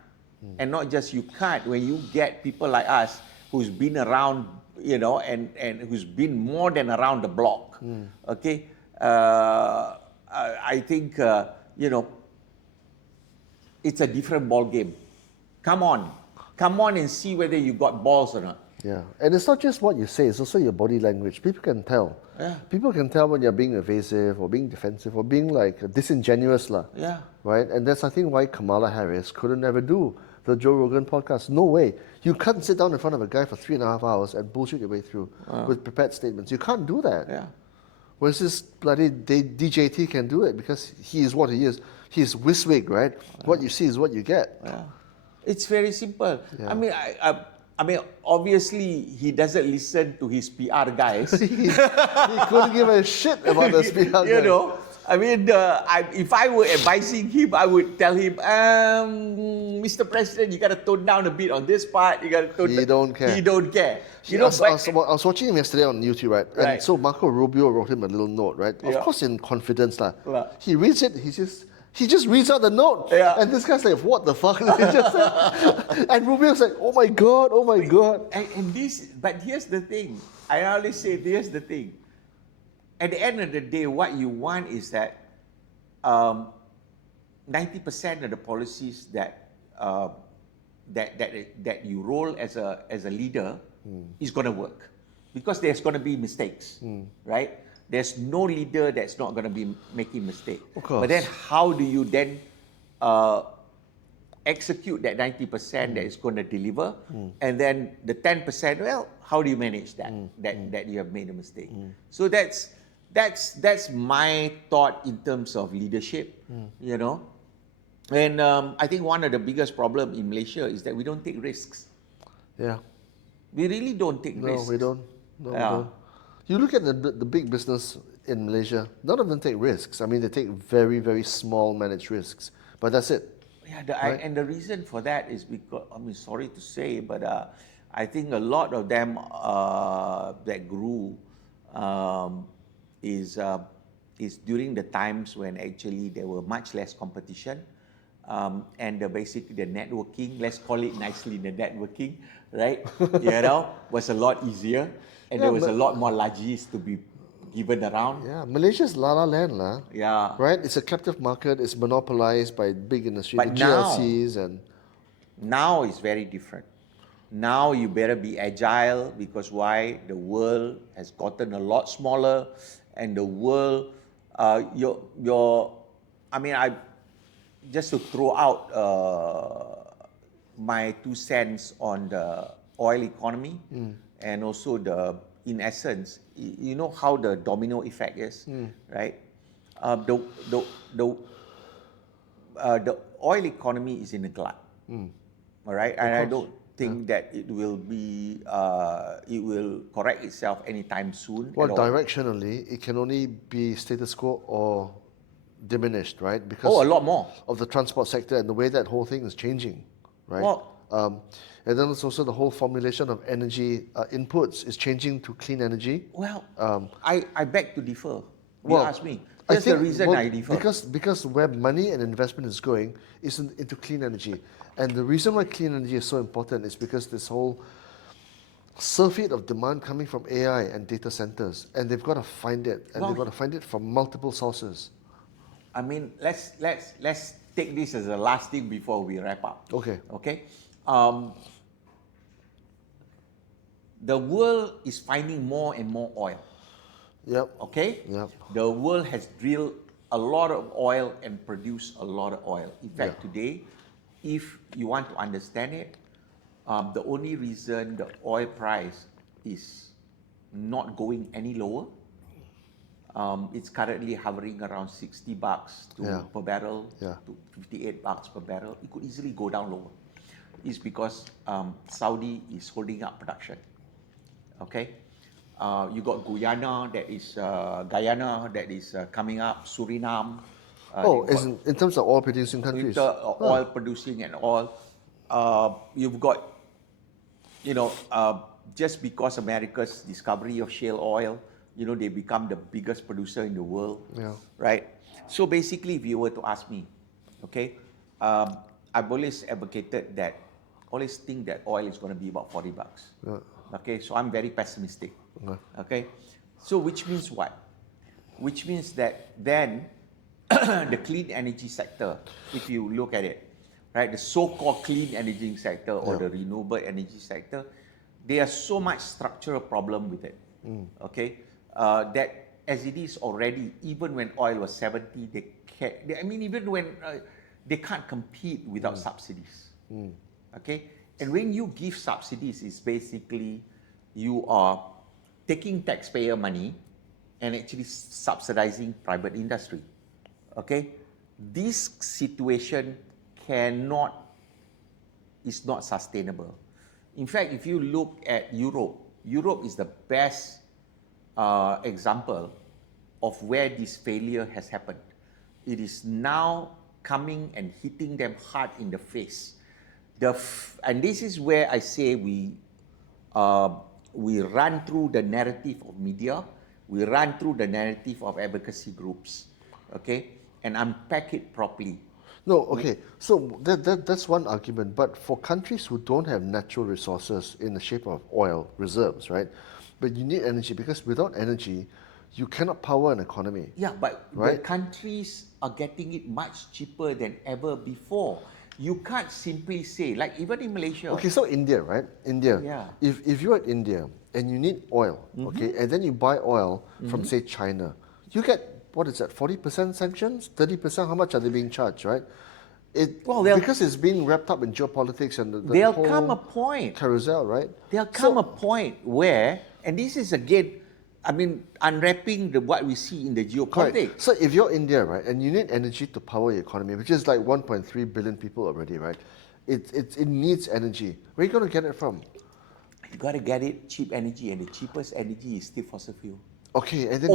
and not just you can't. When you get people like us who's been around, and who's been more than around the block, okay? I think it's a different ball game. Come on and see whether you got balls or not. Yeah, and it's not just what you say, it's also your body language. People can tell. Yeah. People can tell when you're being evasive or being defensive or being like disingenuous. Yeah. Right? And that's I think why Kamala Harris couldn't ever do the Joe Rogan podcast. No way. You can't sit down in front of a guy for 3.5 hours and bullshit your way through with prepared statements. You can't do that. Yeah. Whereas this bloody DJT can do it because he is what he is. He's Wiswig, right? What you see is what you get. Yeah. It's very simple. Yeah. I mean, obviously he doesn't listen to his PR guys. he couldn't give a shit about the PR guys. I mean, if I were advising him, I would tell him, Mr. President, you got to tone down a bit on this part. You got to tone down. He don't care. He don't care. I was watching him yesterday on YouTube, right? And Right. so Marco Rubio wrote him a little note, right? Yeah. Of course, in confidence, lah. Yeah. He reads it. He just reads out the note. Yeah. And this guy's like, what the fuck? And Rubio's like, oh my God. But here's the thing. I always say, here's the thing. At the end of the day, what you want is that 90% of the policies that you roll as a leader is going to work, because there's going to be mistakes, right? There's no leader that's not going to be making mistakes. Of course. But then, how do you then execute that 90% that is going to deliver, and then the 10%? Well, how do you manage that? That you have made a mistake. So that's my thought in terms of leadership, And I think one of the biggest problems in Malaysia is that we don't take risks. Yeah. We really don't take risks. No, we don't. No, Yeah. we don't. You look at the big business in Malaysia, none of them take risks. I mean, they take very, very small managed risks, but that's it. Yeah, Right. and the reason for that is because, sorry to say, but I think a lot of them that grew is during the times when actually there were much less competition, and basically the networking, let's call it nicely, the networking, right? Was a lot easier, and there was a lot more lajis to be given around. Yeah, Malaysia's La La Land, lah. Yeah. Right? It's a captive market. It's monopolized by big industry, But the now- GLCs, and Now it's very different. Now you better be agile, because why? The world has gotten a lot smaller, and the world, just to throw out my 2 cents on the oil economy, and also in essence, you know how the domino effect is, right? The oil economy is in a glut, all right, and I don't think that it will correct itself anytime soon. well, at all. directionally, it can only be status quo or diminished, right? Because Oh, a lot more. of the transport sector and the way that whole thing is changing, right? Well- And then it's also the whole formulation of energy inputs is changing to clean energy. Well, I beg to differ. You Well, ask me. I That's the think- reason well, I differ. Because where money and investment is going is into clean energy. And the reason why clean energy is so important is because this whole surfeit of demand coming from AI and data centers, and they've got to find it, and they've got to find it from multiple sources. I mean, let's take this as the last thing before we wrap up. Okay. Okay. The world is finding more and more oil. Yep. Okay. Yep. The world has drilled a lot of oil and produce a lot of oil. In fact, today, if you want to understand it, the only reason the oil price is not going any lower, it's currently hovering around $60 per barrel to $58 per barrel. It could easily go down lower. It's because Saudi is holding up production. Okay, you got Guyana that is coming up, Suriname. In terms of oil producing countries. Oil producing and all. You've got, just because America's discovery of shale oil, they become the biggest producer in the world, right? So basically, if you were to ask me, okay, I've always advocated that, always think that oil is going to be about $40. Okay, so I'm very pessimistic. Okay, so which means what? Which means that then the clean energy sector, if you look at it, right, the so-called clean energy sector or the renewable energy sector, there are so much structural problem with it. Okay, that as it is already, even when oil was 70, even when they can't compete without subsidies. Okay, and when you give subsidies, it's basically you are taking taxpayer money and actually subsidizing private industry. Okay, this situation is not sustainable. In fact, if you look at Europe is the best example of where this failure has happened. It is now coming and hitting them hard in the face. And this is where I say we run through the narrative of media, we run through the narrative of advocacy groups, okay, and unpack it properly. No, okay. So that's one argument. But for countries who don't have natural resources in the shape of oil reserves, right? But you need energy, because without energy, you cannot power an economy. Yeah, but the countries are getting it much cheaper than ever before. You can't simply say, like even in Malaysia. Okay, so India, right? India. Yeah. If you're at India and you need oil, okay, and then you buy oil from, say, China, you get, what is that, 40% sanctions? 30%? How much are they being charged, right? Because it's being wrapped up in geopolitics and the there'll come a point. Carousel, right? There'll come a point where, and this is again, unwrapping what we see in the geopolitics. Correct. So if you're India, right, and you need energy to power your economy, which is like 1.3 billion people already, right? It needs energy. Where are you going to get it from? You got to get it cheap energy, and the cheapest energy is still fossil fuel. Okay, and then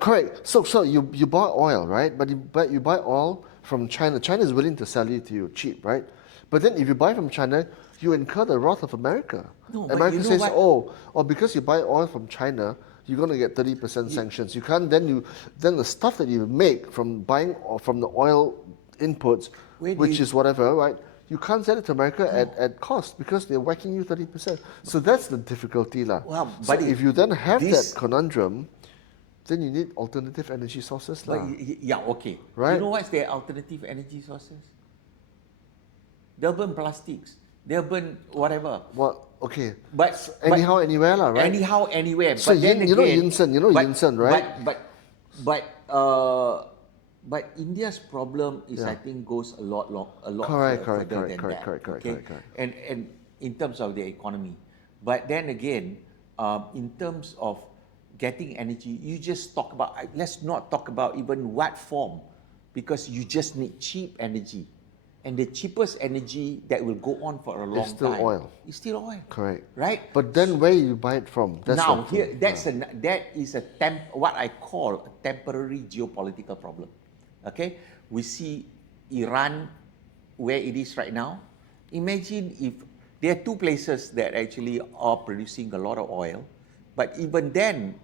correct. So you buy oil, right? But you buy oil from China. China is willing to sell it to you cheap, right? But then if you buy from China, you incur the wrath of America. No, America says, because you buy oil from China, you're going to get 30% sanctions. You can't then the stuff that you make from buying from the oil inputs, which is whatever, right? You can't sell it to America at cost because they're whacking you 30%. So that's the difficulty, lah. Well, so if you then have that conundrum, then you need alternative energy sources, lah. Yeah, okay. Right? You know what's their alternative energy sources? They'll burn plastics. They'll burn whatever. Well, okay. But anyhow, anywhere, lah, right? Anyhow, anywhere. So but then you know again, Yinsen, right? But India's problem is, I think, goes a lot further than that. Correct. And in terms of the economy, but then again, in terms of getting energy, you just talk about. Let's not talk about even what form, because you just need cheap energy, and the cheapest energy that will go on for a long time. It's still oil. Correct. Right. But then where you buy it from? That is what I call a temporary geopolitical problem. Okay, we see Iran where it is right now. Imagine if there are two places that actually are producing a lot of oil, but even then,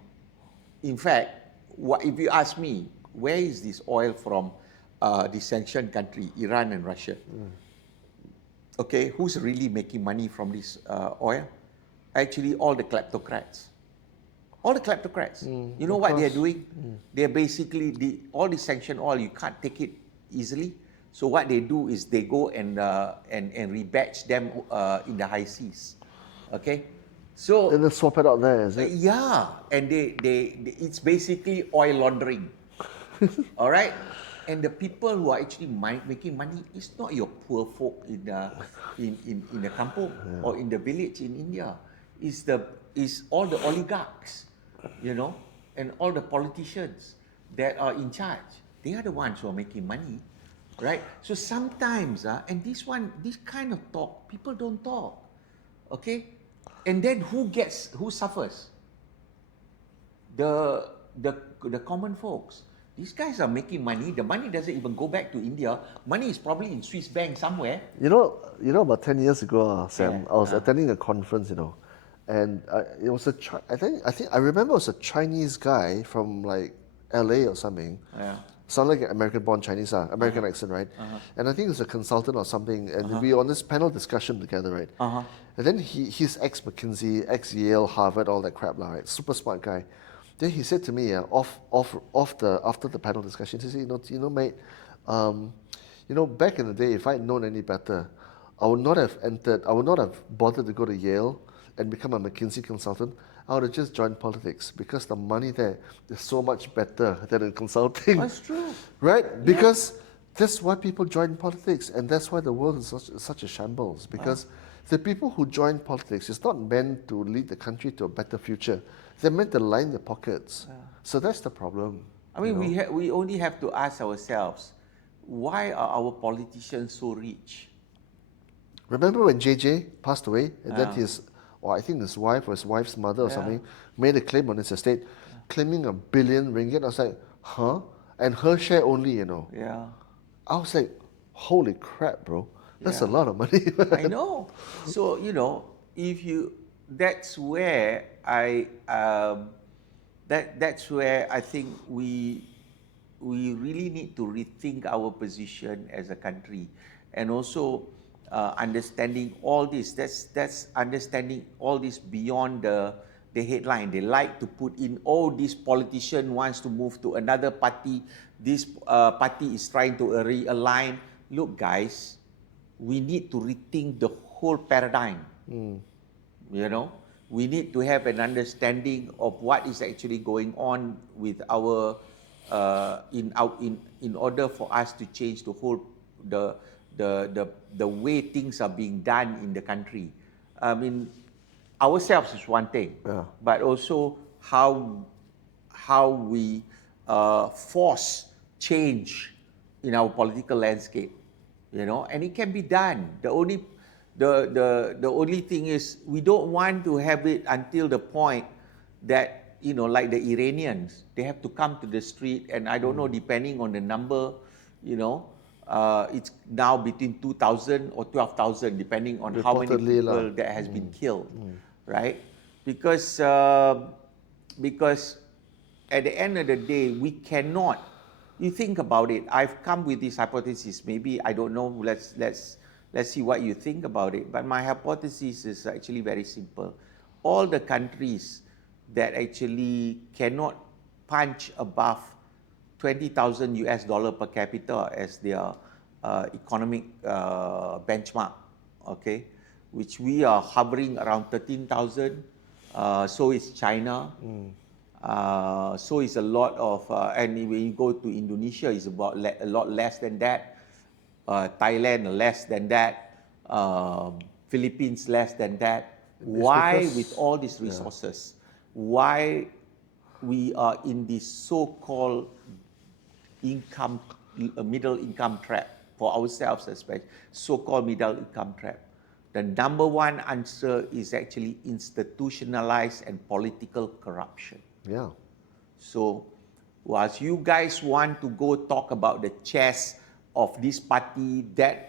in fact, if you ask me, where is this oil from? The sanctioned country, Iran and Russia. Okay, who's really making money from this oil? Actually, all the kleptocrats. All the kleptocrats. You know what they're doing? They're basically, all the sanctioned oil, you can't take it easily. So what they do is they go and rebatch them in the high seas. Okay? So and they swap it out there, is it? Yeah, and they it's basically oil laundering. All right? And the people who are actually making money is not your poor folk in the kampong or in the village in India. Is all the oligarchs, you know, and all the politicians that are in charge. They are the ones who are making money, right? So sometimes, and this kind of talk, people don't talk, okay? And then who suffers? The common folks. These guys are making money. The money doesn't even go back to India. Money is probably in Swiss bank somewhere. About 10 years ago, Sam, Yeah. I was attending a conference, and it was I remember it was a Chinese guy from like LA or something. Yeah. Sound like an American-born Chinese, American accent, right? And I think he's a consultant or something, and we were on this panel discussion together, right? And then he's ex-McKinsey, ex-Yale, Harvard, all that crap, right? Super smart guy. Then he said to me, after the panel discussion, he said, mate, back in the day, if I'd known any better, I would not have bothered to go to Yale and become a McKinsey consultant. I would have just joined politics because the money there is so much better than in consulting. That's true. Right? Because that's why people join politics, and that's why the world is such a shambles. Because the people who join politics is not meant to lead the country to a better future. They're meant to line their pockets. So that's the problem. I mean, we only have to ask ourselves, why are our politicians so rich? Remember when JJ passed away, and then I think his wife or his wife's mother or something made a claim on his estate, claiming R1 billion. I was like, huh? And her share only, Yeah. I was like, holy crap, bro. That's a lot of money. I know. So, that's where that's where I think we really need to rethink our position as a country, and also understanding all this. That's understanding all this beyond the headline. They like to put in, this politician wants to move to another party. This party is trying to realign. Look, guys, we need to rethink the whole paradigm. We need to have an understanding of what is actually going on with our in order for us to change the whole the way things are being done in the country. I mean, ourselves is one thing, but also how we force change in our political landscape, and it can be done. The only thing is we don't want to have it until the point that like the Iranians, they have to come to the street, and I don't know, depending on the number, it's now between 2,000 or 12,000, depending on how many people that has been killed, right? Because at the end of the day, we cannot. You think about it. I've come with this hypothesis. Maybe I don't know. Let's see what you think about it. But my hypothesis is actually very simple. All the countries that actually cannot punch above 20,000 US dollar per capita as their economic benchmark, okay, which we are hovering around 13,000. So is China. So is a lot of, and when you go to Indonesia, it's about a lot less than that. Thailand less than that. Philippines less than that. Why, with all these resources, why we are in this so-called middle income trap for ourselves, especially so-called middle income trap? The number one answer is actually institutionalized and political corruption. Yeah. So, whilst you guys want to go talk about the chess of this party, that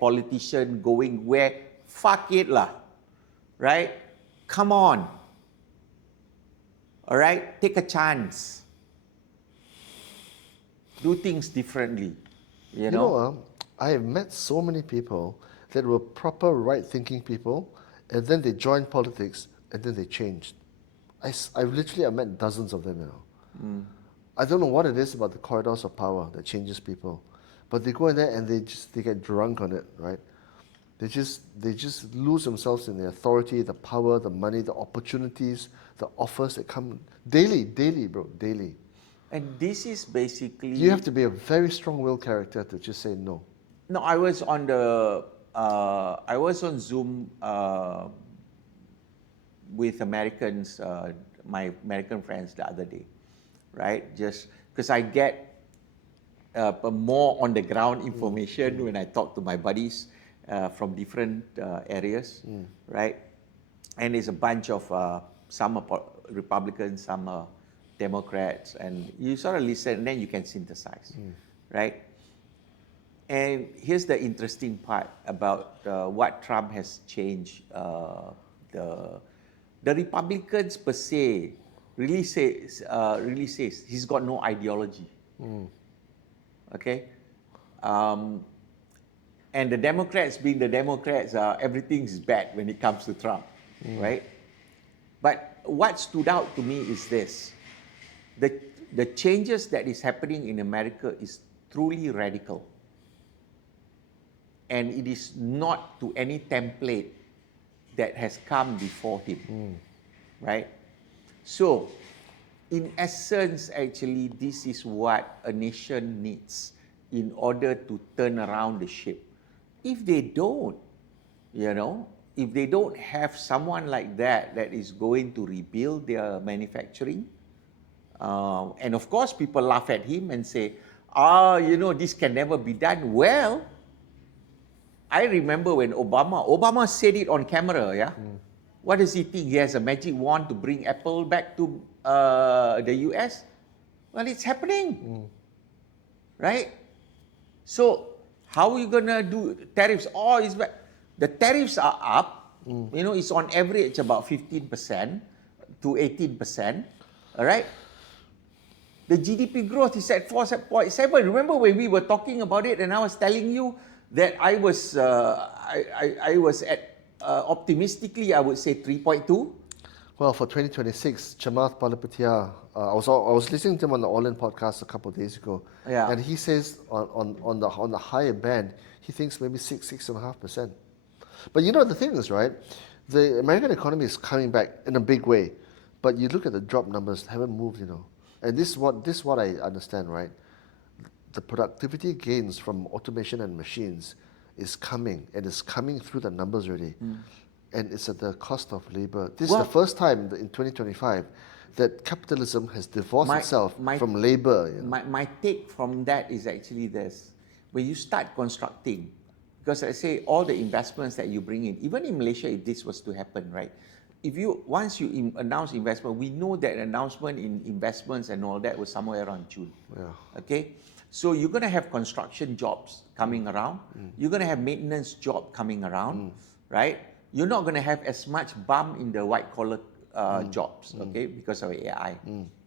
politician going where, fuck it lah, right? Come on. All right, take a chance. Do things differently. I have met so many people that were proper right-thinking people, and then they joined politics, and then they changed. I've met dozens of them now. I don't know what it is about the corridors of power that changes people, but they go in there and they get drunk on it, right? They just lose themselves in the authority, the power, the money, the opportunities, the offers that come daily, bro, daily. And this is basically. You have to be a very strong-willed character to just say no. No, I was on Zoom with Americans, my American friends the other day, right? Just because I get more on the ground information when I talk to my buddies from different areas, right? And there's a bunch of some are Republicans, some are Democrats, and you sort of listen, and then you can synthesize, right? And here's the interesting part about what Trump has changed. The Republicans per se really says he's got no ideology. Okay, and the Democrats, being the Democrats, everything's bad when it comes to Trump, right? But what stood out to me is this: the changes that is happening in America is truly radical. And it is not to any template that has come before him, right? So, in essence, actually, this is what a nation needs in order to turn around the ship. If they don't, if they don't have someone like that is going to rebuild their manufacturing, and of course, people laugh at him and say, this can never be done. Well, I remember when Obama said it on camera, yeah? What does he think? He has a magic wand to bring Apple back to the US? Well, it's happening, right? So, how are you going to do tariffs? The tariffs are up. It's on average about 15% to 18%, all right? The GDP growth is at 4.7. Remember when we were talking about it and I was telling you that I was at optimistically, I would say 3.2. Well, for 2026, Chamath Palihapitiya, I was listening to him on the All In podcast a couple of days ago, and he says on the higher band, he thinks maybe 6.5%. But the thing is, right, the American economy is coming back in a big way, but you look at the drop numbers, haven't moved, and this is what I understand, right? The productivity gains from automation and machines is coming, and it's coming through the numbers already. And it's at the cost of labor. This is the first time in 2025 that capitalism has divorced itself from labor. My take from that is actually this. When you start constructing, because I say all the investments that you bring in, even in Malaysia, if this was to happen, right? Once you announce investment, we know that announcement in investments and all that was somewhere around June. Okay? So you're going to have construction jobs coming around. You're going to have maintenance job coming around, right? You're not going to have as much bump in the white collar jobs, okay, because of AI.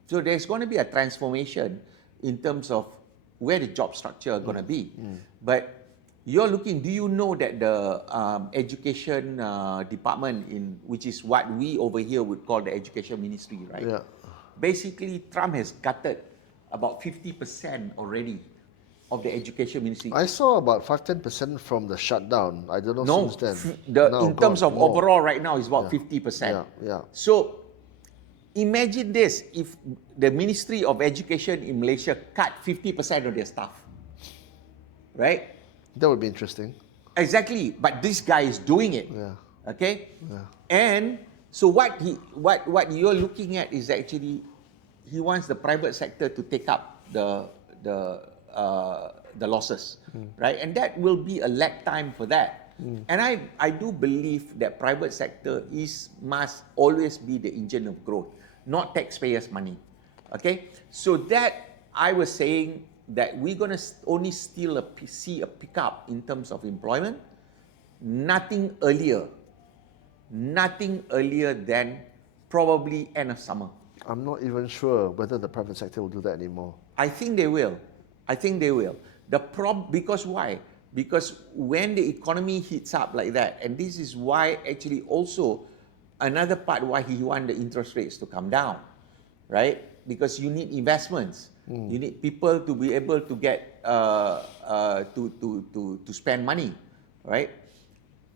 So there's going to be a transformation in terms of where the job structure are going to be. But you're looking, do you know that the education department, which is what we over here would call the education ministry, right? Yeah. Basically, Trump has gutted about 50% already of the education ministry. I saw about 5-10% from the shutdown. I don't know since then. In terms of more. Overall right now, it's about 50%. Yeah. So imagine this, if the Ministry of Education in Malaysia cut 50% of their staff, right? That would be interesting. Exactly, but this guy is doing it. Okay? And so what you're looking at is actually he wants the private sector to take up the losses, right? And that will be a lag time for that. And I do believe that private sector must always be the engine of growth, not taxpayers' money. Okay? So that I was saying that we're going to only still see a pickup in terms of employment, nothing earlier than probably end of summer. I'm not even sure whether the private sector will do that anymore. I think they will. Because why? Because when the economy heats up like that, and this is why actually also another part why he want the interest rates to come down, right? Because you need investments. You need people to be able to get to spend money, right?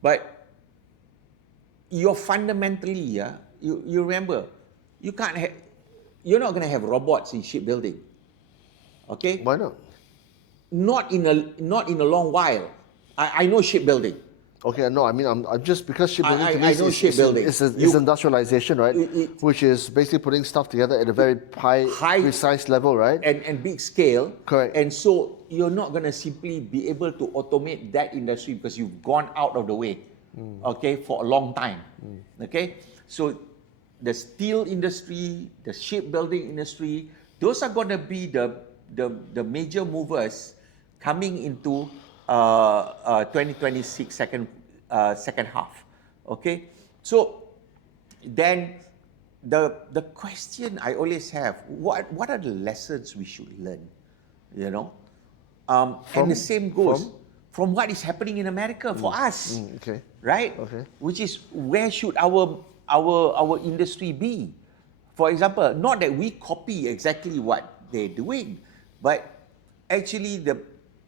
But you're fundamentally, you remember, you're not going to have robots in shipbuilding. Okay? Why not? Not in a long while. I know shipbuilding. Okay, no, I mean, I'm just because shipbuilding to me I know shipbuilding. is industrialization, right? Which is basically putting stuff together at a very high precise level, right? And big scale. Correct. And so you're not going to simply be able to automate that industry because you've gone out of the way, okay, for a long time. Okay? So the steel industry, the shipbuilding industry, those are going to be the major movers coming into 2026 second half. Okay, so then the question I always have: what are the lessons we should learn? You know, and the same goes from what is happening in America for us. Okay. Right. Okay. Which is where should our industry be? For example, not that we copy exactly what they're doing, but actually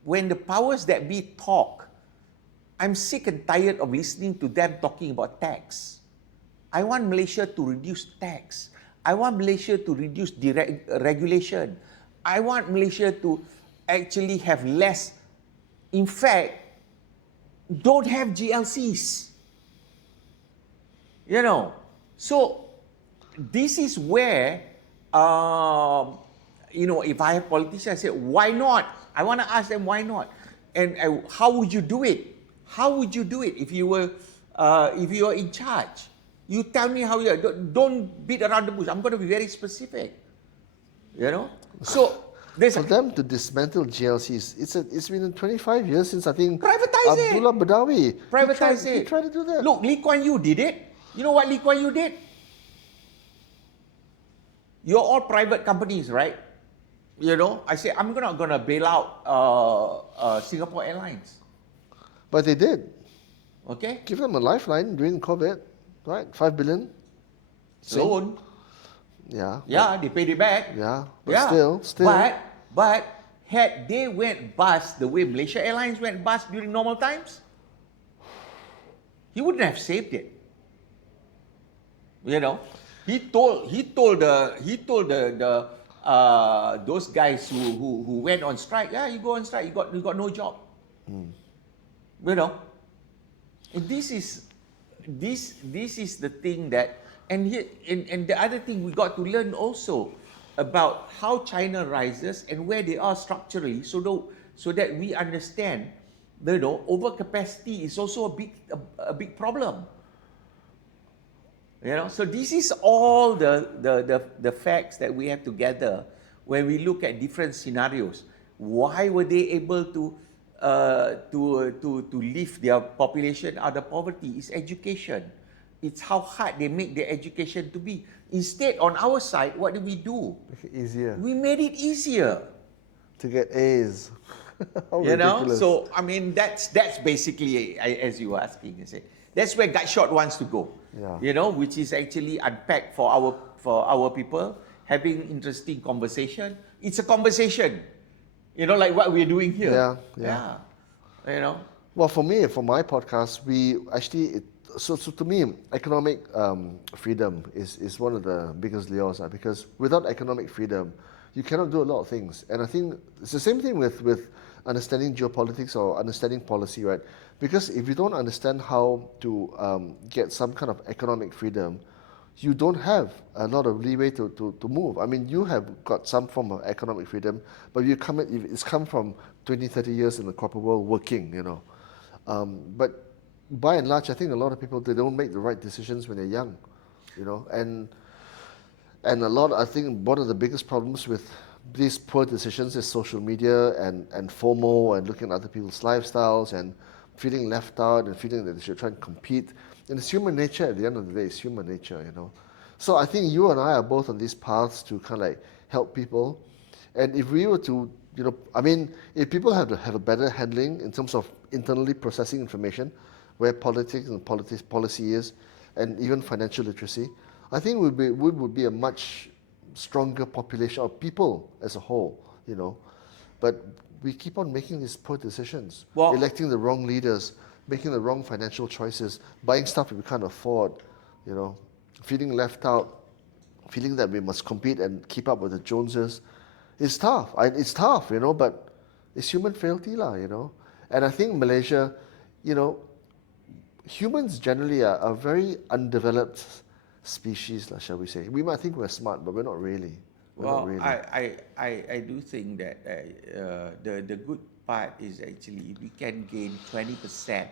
when the powers that be talk, I'm sick and tired of listening to them talking about tax. I want Malaysia to reduce tax. I want Malaysia to reduce regulation. I want Malaysia to actually have less. In fact, don't have GLCs. You know, so this is where, if I have politicians, I say, why not? I want to ask them why not, and how would you do it? How would you do it if you were in charge? You tell me how you don't beat around the bush. I'm going to be very specific. You know, so for them to dismantle GLCs, it's been 25 years since I think privatize it. Abdullah Badawi Privatize it. He tried to do that. Look, Lee Kuan Yew did it. You know what Lee Kuan Yew did? You're all private companies, right? You know, I say I'm not gonna bail out Singapore Airlines. But they did. Okay. Give them a lifeline during COVID, right? 5 billion. Loan. Yeah. Yeah, they paid it back. Yeah, but still. But had they went bust the way Malaysia Airlines went bust during normal times, he wouldn't have saved it. You know, he told those guys who went on strike, yeah, you go on strike, you got no job. You know, and this is the thing that, and the other thing we got to learn also about how China rises and where they are structurally, so that we understand, you know, overcapacity is also a big problem. You know, so this is all the facts that we have to gather when we look at different scenarios. Why were they able to lift their population out of poverty? It's education. It's how hard they make their education to be. Instead, on our side, what do? Make it easier. We made it easier to get A's. You know, so I mean that's basically, as you were asking, you say, that's where Gutshot wants to go. Yeah. You know, which is actually unpacked for our people, having interesting conversation. It's a conversation, you know, like what we're doing here. Yeah. You know. Well, for me, for my podcast, we actually so to me, economic freedom is one of the biggest lures, because without economic freedom, you cannot do a lot of things. And I think it's the same thing with understanding geopolitics or understanding policy, right? Because if you don't understand how to get some kind of economic freedom, you don't have a lot of leeway to move. I mean, you have got some form of economic freedom, but it's come from 20, 30 years in the corporate world working, you know. But by and large, I think a lot of people, they don't make the right decisions when they're young, you know. And I think one of the biggest problems with these poor decisions is social media and FOMO and looking at other people's lifestyles and feeling left out and feeling that they should try and compete. And it's human nature at the end of the day. It's human nature, you know. So I think you and I are both on these paths to kind of like help people. And if we were to, you know, I mean, if people have to have a better handling in terms of internally processing information, where politics and policy is, and even financial literacy, I think we would be a much stronger population of people as a whole, you know. But we keep on making these poor decisions, electing the wrong leaders, making the wrong financial choices, buying stuff that we can't afford, you know, feeling left out, feeling that we must compete and keep up with the Joneses. It's tough. It's tough, but it's human frailty, And I think Malaysia, you know, humans generally are a very undeveloped species, shall we say. We might think we're smart, but we're not really. Well, I do think that the good part is actually we can gain 20%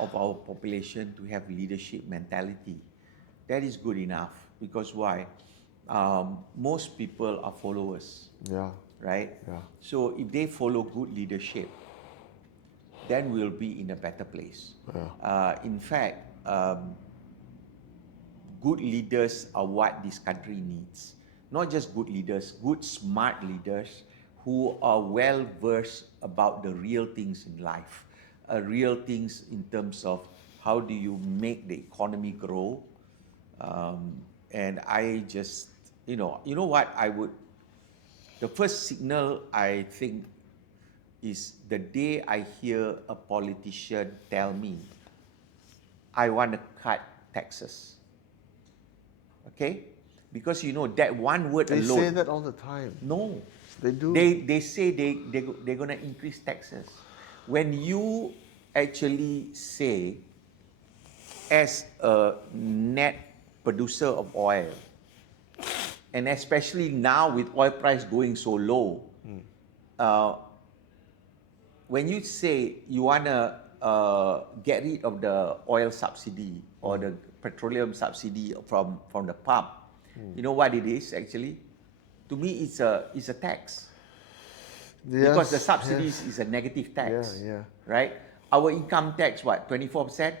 of our population to have leadership mentality. That is good enough because why? Most people are followers. Yeah. Right? Yeah. So if they follow good leadership, then we'll be in a better place. Yeah. In fact, good leaders are what this country needs. Not just good leaders, good smart leaders who are well versed about the real things in life, real things in terms of how do you make the economy grow. And I just, you know what the first signal I think is the day I hear a politician tell me, I want to cut taxes. Okay? Because that one word They alone. say that all the time. No. They do. They say they're going to increase taxes. When you actually say, as a net producer of oil, and especially now with oil price going so low, when you say you want to get rid of the oil subsidy or the petroleum subsidy from the pump, you know what it is actually? To me, it's a tax. Yes, because the subsidies is a negative tax. Yeah. Right? Our income tax, what, 24%?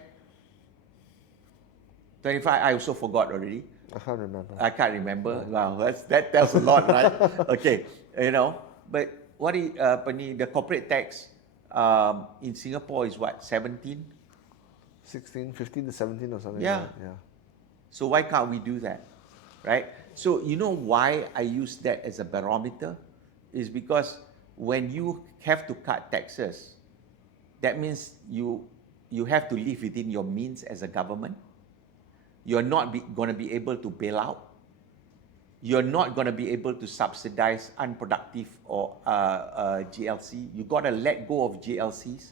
25, I also forgot already. I can't remember. Wow, that tells a lot, right? Okay, but what is the corporate tax in Singapore is what, 17? 16, 15 to 17 or something Yeah. like that. Yeah. So why can't we do that, right? So you know why I use that as a barometer? Is because when you have to cut taxes, that means you have to live within your means as a government. You're not going to be able to bail out. You're not going to be able to subsidize unproductive or GLC. You got to let go of GLCs.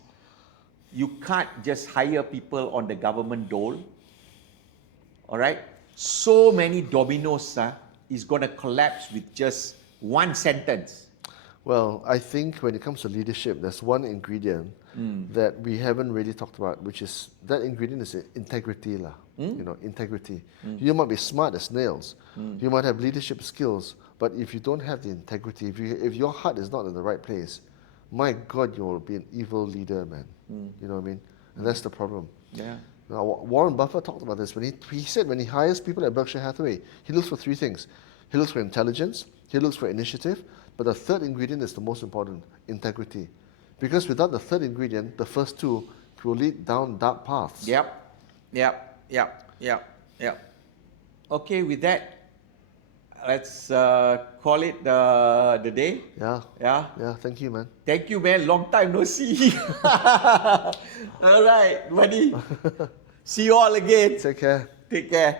You can't just hire people on the government dole. All right? So many dominoes is going to collapse with just one sentence. Well, I think when it comes to leadership, there's one ingredient that we haven't really talked about, which is that ingredient is integrity. Integrity. You might be smart as nails. You might have leadership skills, but if you don't have the integrity, if your heart is not in the right place, my God, you will be an evil leader, man. You know what I mean? And that's the problem. Yeah. Now, Warren Buffett talked about this when he said when he hires people at Berkshire Hathaway, he looks for three things. He looks for intelligence, he looks for initiative, but the third ingredient is the most important, integrity. Because without the third ingredient, the first two will lead down dark paths. Yep. Okay, with that, let's call it the day. Yeah, thank you, man. Thank you, man. Long time no see. All right, buddy. See you all again. Take care. Take care.